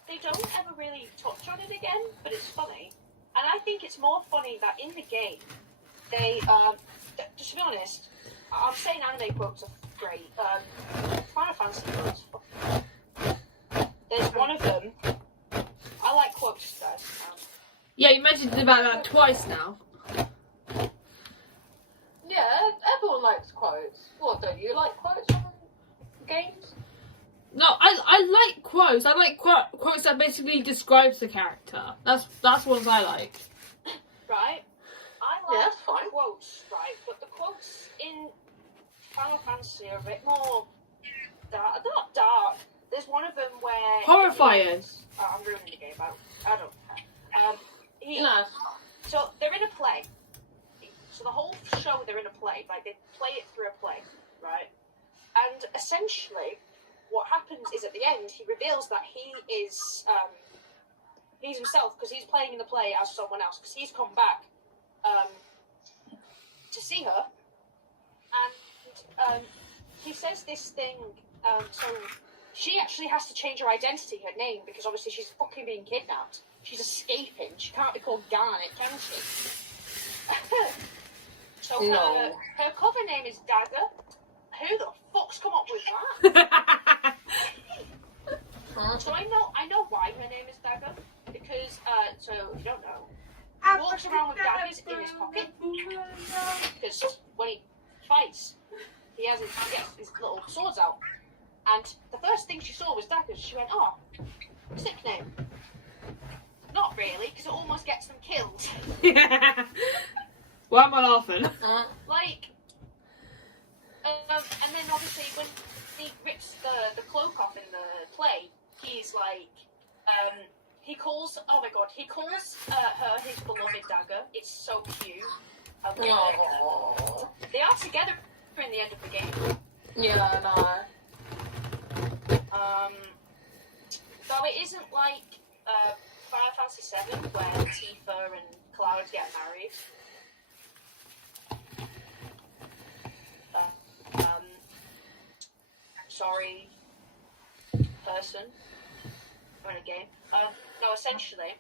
they don't ever really touch on it again, but it's funny. And I think it's more funny that in the game, they, just to be honest, I'm saying anime quotes are great. Final Fantasy quotes, there's one of them, I like quotes, guys. Yeah, you mentioned about that twice now. Yeah, everyone likes quotes. What, don't you like quotes from games? No, I like quotes. I like quotes that basically describes the character. That's what I like. Right? I Yeah, like that's fine. quotes, right? But the quotes in Final Fantasy are a bit more dark. They're not dark. There's one of them where... Horrifying. I'm ruining the game. I don't care. No. So they're in a play. So the whole show they're in a play. Like they play it through a play, right? And essentially, what happens is at the end he reveals that he is he's himself because he's playing in the play as someone else because he's come back to see her, and he says this thing. So she actually has to change her identity, her name, because obviously she's fucking being kidnapped. She's escaping. She can't be called Garnet, can she? So No. her cover name is Dagger. Who the fuck's come up with that? So I know why her name is Dagger, because so if you don't know, he walks around with daggers in his pocket because when he fights, he gets his little swords out. And the first thing she saw was daggers. She went, "Oh, sick name." Not really, because it almost gets them killed. Why am I laughing? Like, and then obviously when he rips the cloak off in the play, he's like, he calls her his beloved Dagger. It's so cute. I love it. They are together in the end of the game. Yeah, no. Though it isn't like Final Fantasy VII where Tifa and Cloud get married. Sorry, person, or in a game. No, essentially,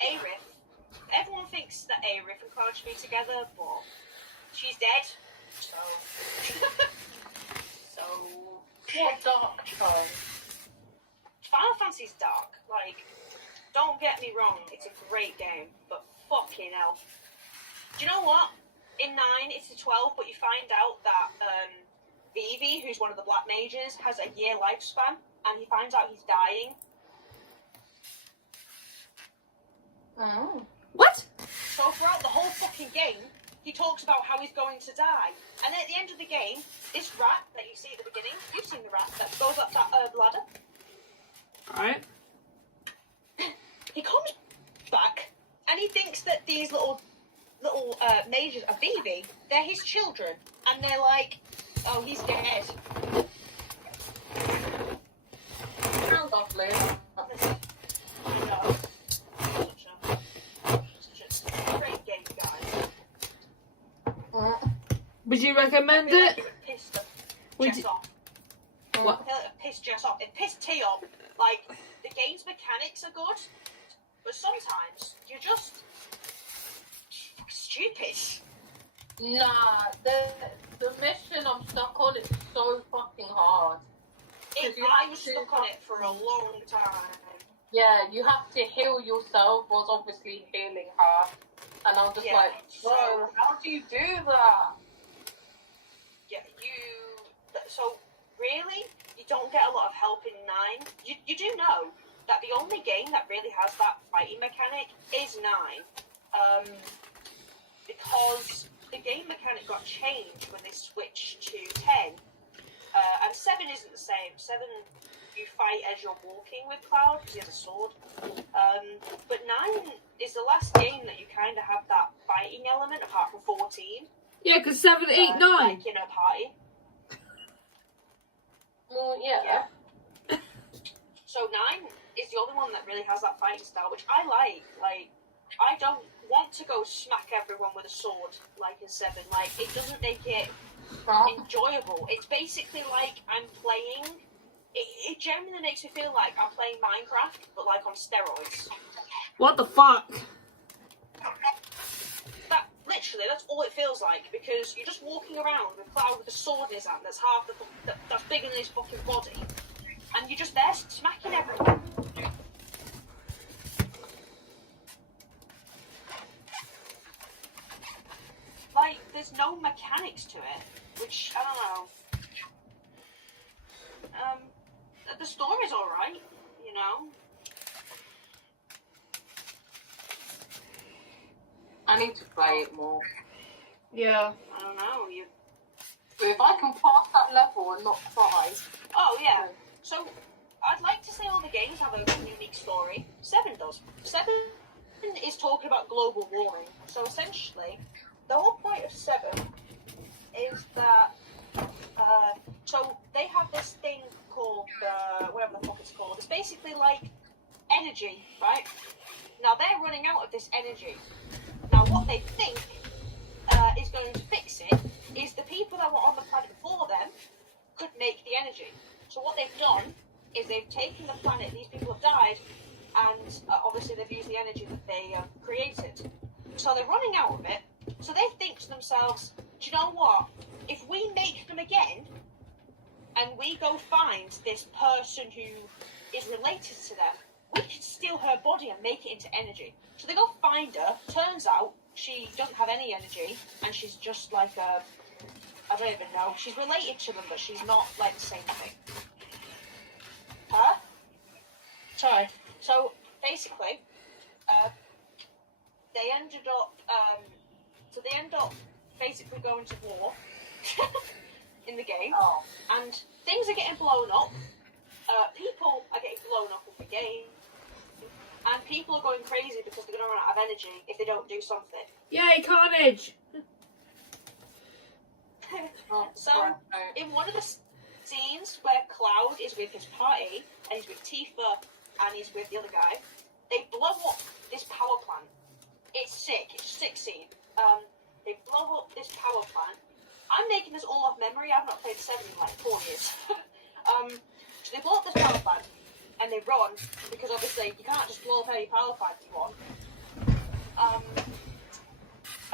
Aerith. Everyone thinks that Aerith and Cloud should be together, but she's dead. So, What dark tone? Final Fantasy's dark. Like, don't get me wrong, it's a great game, but fucking hell. Do you know what? In 9, it's a 12, but you find out that Vivi, who's one of the Black Mages, has a year lifespan, and he finds out he's dying. Oh. What? So throughout the whole fucking game, he talks about how he's going to die. And then at the end of the game, this rat that you see at the beginning, you've seen the rat that goes up that ladder. Alright. He comes back, and he thinks that these little mages are Vivi. They're his children, and they're like, "Oh, he's dead." How lovely. No. Such a great game, guys. Would you recommend I feel like it? it would piss the Would Jess you- off. What? I feel like it pissed Jess off. It pissed T off. Like, the game's mechanics are good, but sometimes you're just stupid. Nah, the mission I'm stuck on is so fucking hard. I was stuck on it for a long time. Yeah, you have to heal yourself, was obviously healing her. And I'm just like, bro, how do you do that? Yeah, so really, you don't get a lot of help in 9. You do know that the only game that really has that fighting mechanic is 9. Because the game mechanic got changed when they switched to 10. And 7 isn't the same. 7, you fight as you're walking with Cloud because he has a sword. But 9 is the last game that you kind of have that fighting element, apart from 14. Yeah, because 7, 8, 9. Like in a party. Well, yeah. So 9 is the only one that really has that fighting style, which I like. Like, I don't want to go smack everyone with a sword like in 7. Like, it doesn't make it enjoyable. It's basically like I'm playing. It genuinely makes me feel like I'm playing Minecraft, but like on steroids. What the fuck? Literally, that's all it feels like, because you're just walking around with Cloud with a sword in his hand that's that's bigger than his fucking body, and you're just there smacking everyone. Like, there's no mechanics to it, which, I don't know. The story's alright, you know? I need to play it more. Yeah. I don't know, But if I can pass that level and not cry. Oh, yeah. So, I'd like to say all the games have a unique story. 7 does. 7 is talking about global warming. So, essentially, the whole point of 7 is that, so they have this thing called, whatever the fuck it's called. It's basically like energy, right? Now, they're running out of this energy. Now, what they think is going to fix it is the people that were on the planet before them could make the energy. So what they've done is they've taken the planet, these people have died, and obviously they've used the energy that they created. So they're running out of it, so they think to themselves, do you know what? If we make them again, and we go find this person who is related to them, we can steal her body and make it into energy. So they go find her, turns out she doesn't have any energy, and she's just like a, I don't even know, she's related to them, but she's not like the same thing. Huh? Sorry. So, basically, they ended up, basically going to war in the game, and things are getting blown up, people are getting blown up in the game, and people are going crazy because they're going to run out of energy if they don't do something. Yay, carnage! So, in one of the scenes where Cloud is with his party, and he's with Tifa, and he's with the other guy, they blow up this power plant. It's sick. It's a sick scene. They blow up this power plant. I'm making this all off memory. I've not played 7 in like 4 years. So they blow up this power plant, and they run, because obviously you can't just blow up any power plant you want.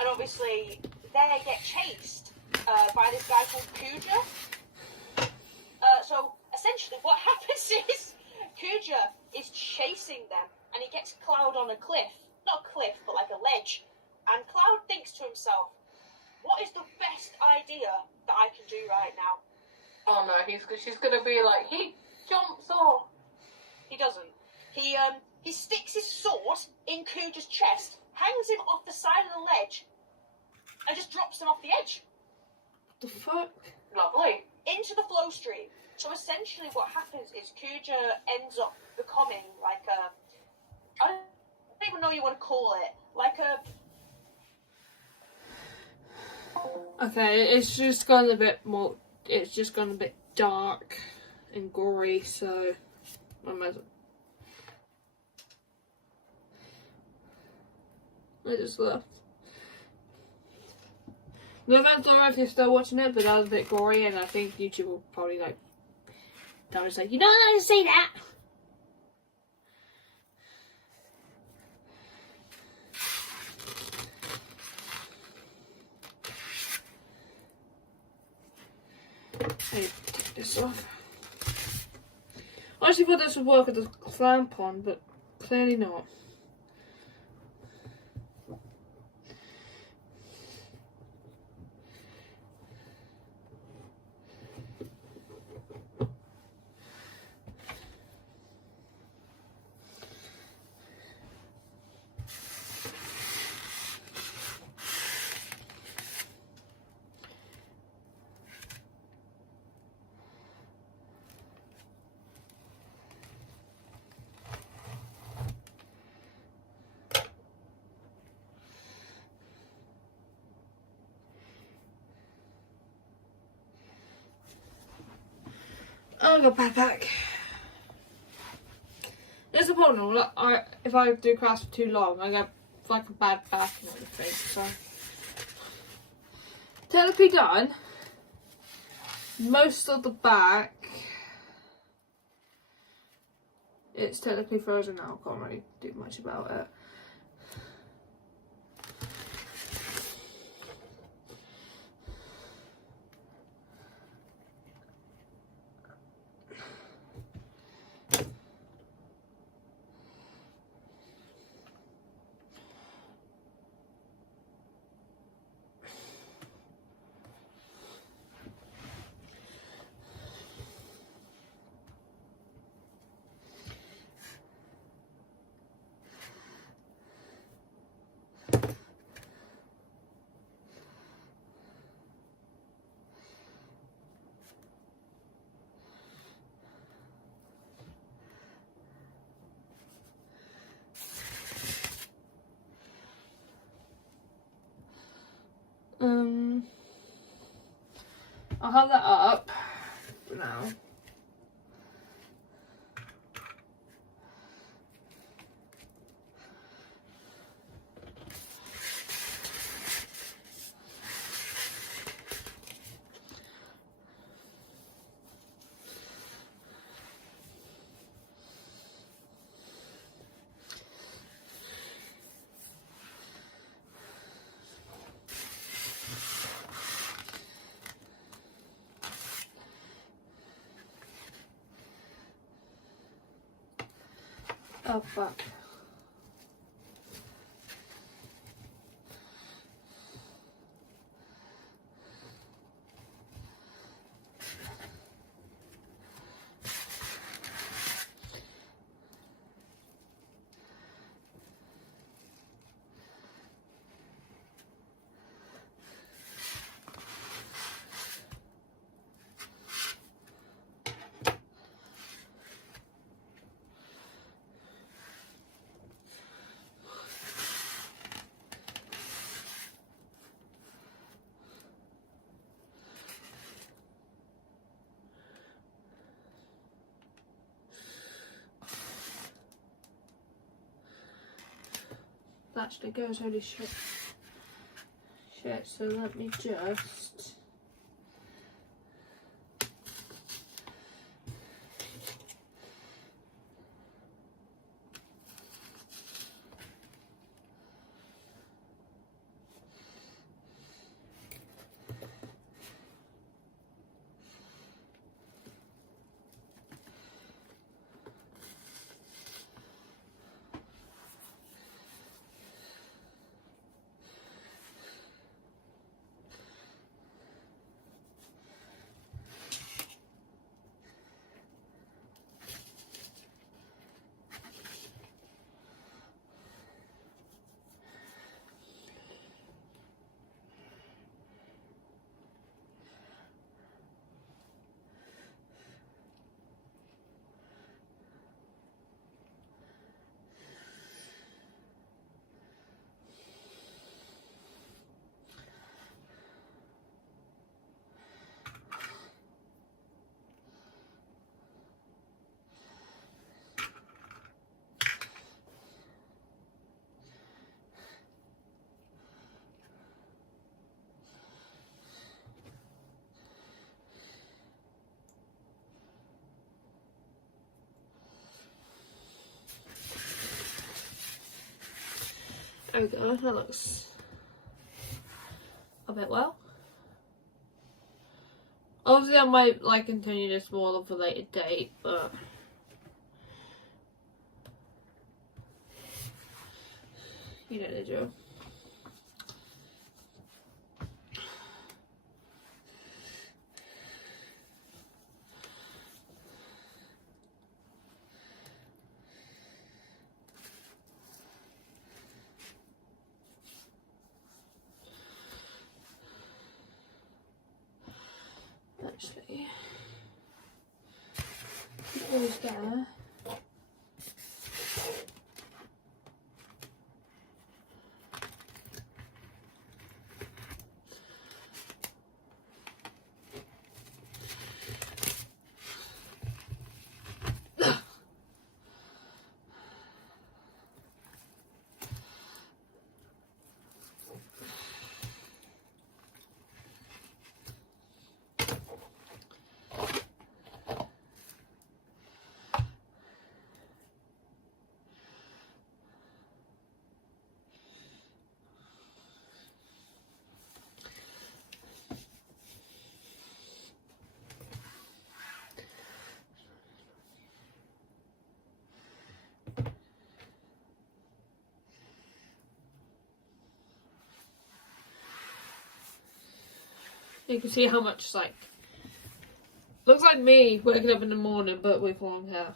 And obviously they get chased by this guy called Kuja. So essentially what happens is Kuja is chasing them, and he gets Cloud on a cliff. Not a cliff, but like a ledge. And Cloud thinks to himself, what is the best idea that I can do right now? Oh no, she's gonna be like, he jumps off. He doesn't. He sticks his sword in Kuja's chest, hangs him off the side of the ledge, and just drops him off the edge. The fuck? Lovely. Into the flow stream. So essentially what happens is Kuja ends up becoming like a, I don't even know what you want to call it, like a... Okay, it's just gone a bit more, it's just gone a bit dark and gory, so I might as well. I just left. No offense, Laura, if you're still watching it, but that was a bit gory, and I think YouTube will probably like, they'll just like, you don't know how to say that. I need to take this off. I actually thought this would work with the clamp on, but clearly not. I'll go backpack. There's a problem. If I do crafts for too long, I get like a bad back and everything. So technically done. Most of the back, it's technically frozen now. Can't really do much about it. I'll have that up for now. Oh fuck. Actually goes, holy shit. So let me just there we go, that looks a bit well. Obviously I might like continue this more of a later date, but you know the drill. Actually, it goes there. You can see how much, like, looks like me waking up in the morning but with long hair.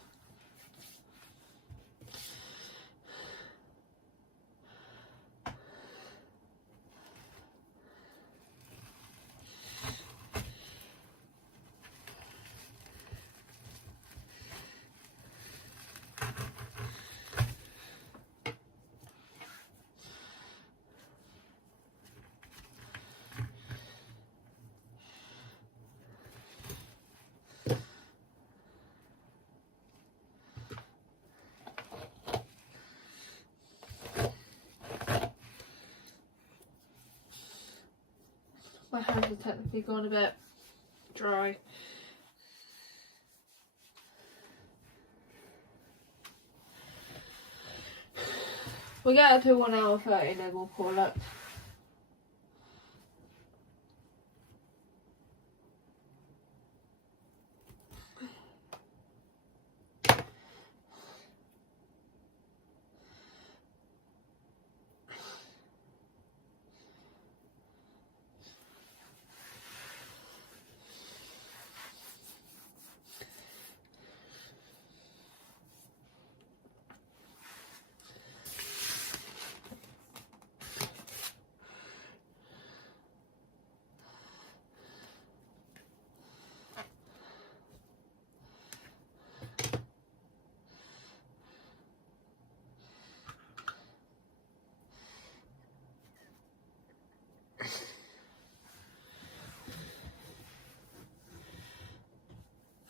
My hands are technically gone a bit dry. We'll get it to 1 hour 30 and then we'll call it.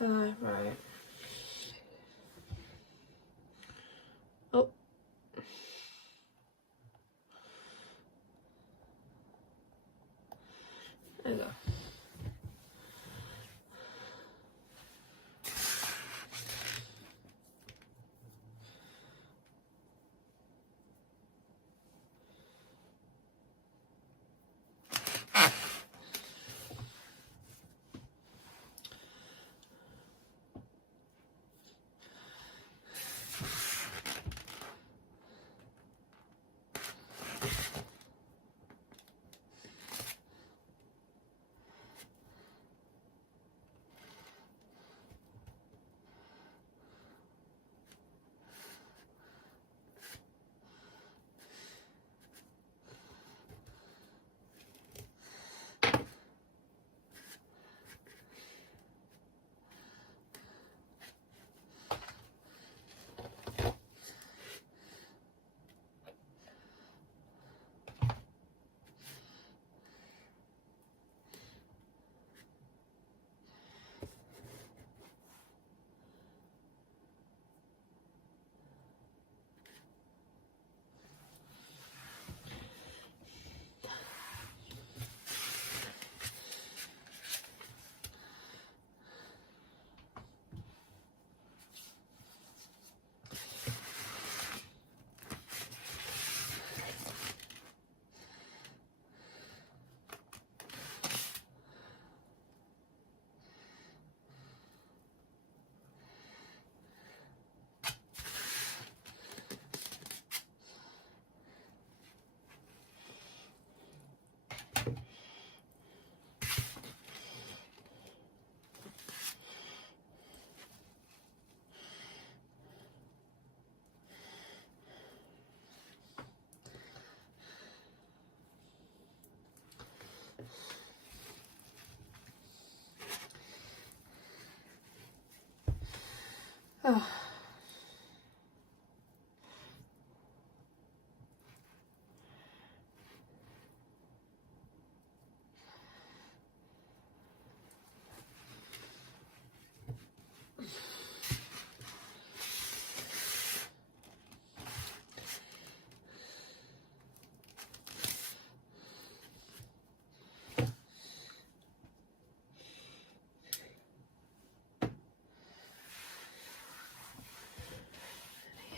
Right. Oh. There we go. Oh.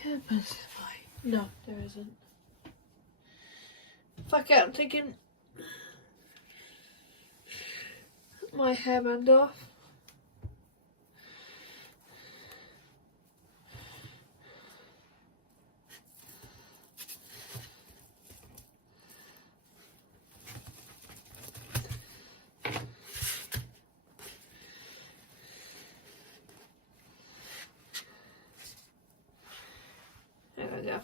Yeah, but no, there isn't. Fuck it, I'm taking my hairband off. There we go.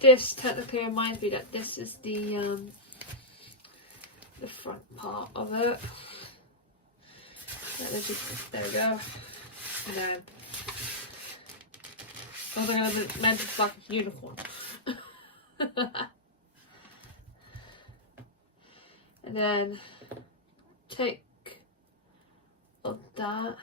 This technically reminds me that this is the front part of it. There we go. And then I was gonna meant to fucking unicorn. And then take of that.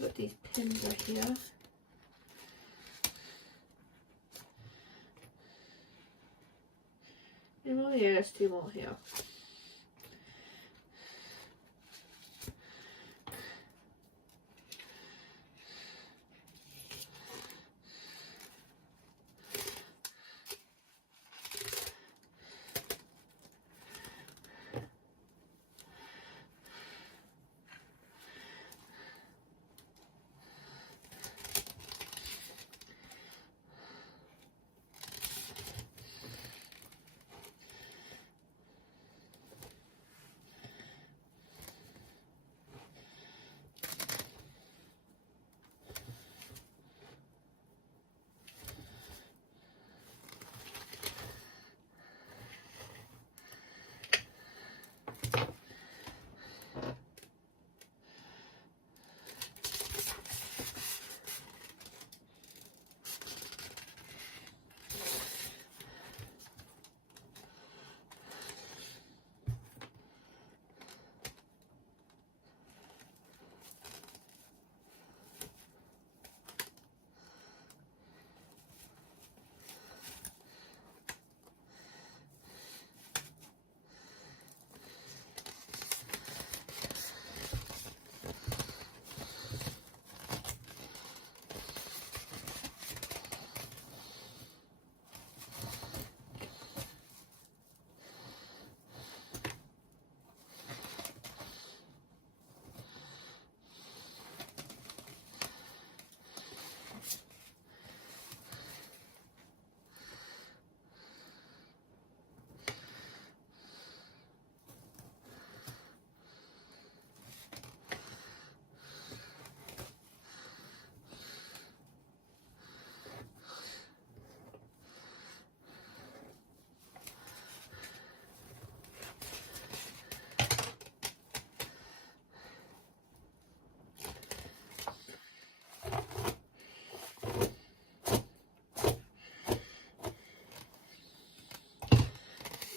But these pins are here. Oh yeah, there's two more here.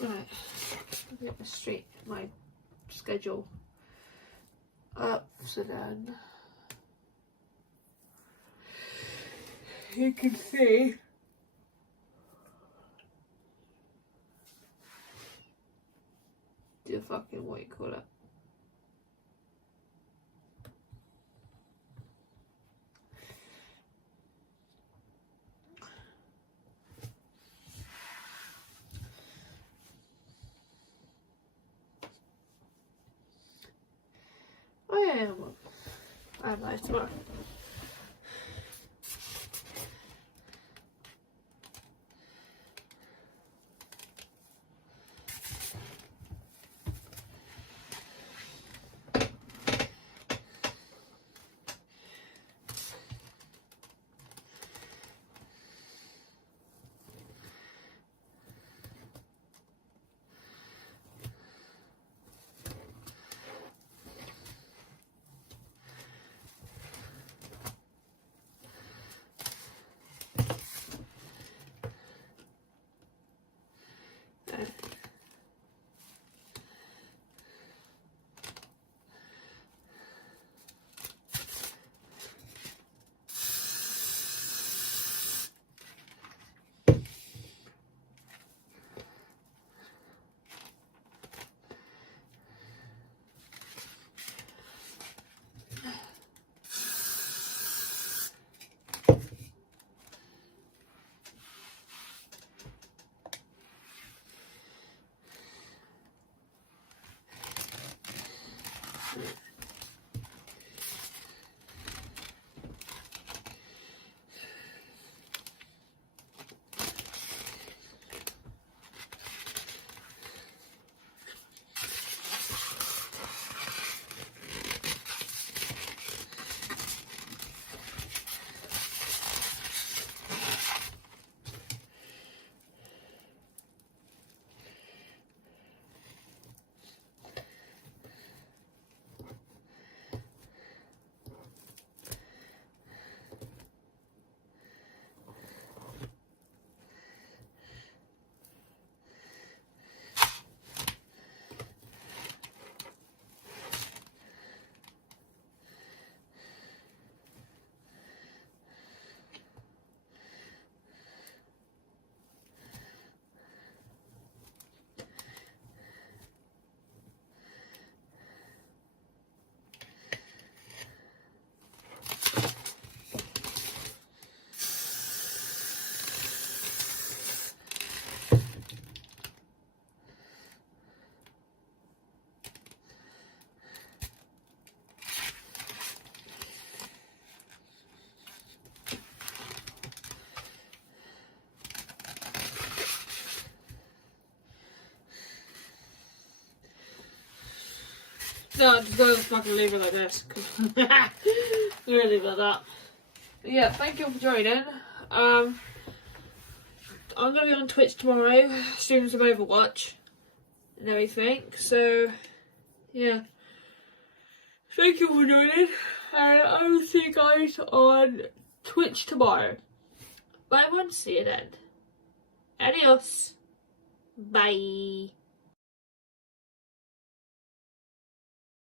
Right, I'm going to straighten my schedule up so then you can see the fucking, what you call it. Oh yeah, I have life tomorrow. No, I'm just gonna fucking leave it like this. Really about that. But yeah, thank you for joining. I'm gonna be on Twitch tomorrow, streaming some Overwatch and everything. So yeah, thank you for joining, and I will see you guys on Twitch tomorrow. Bye everyone, see you then. Adios. Bye.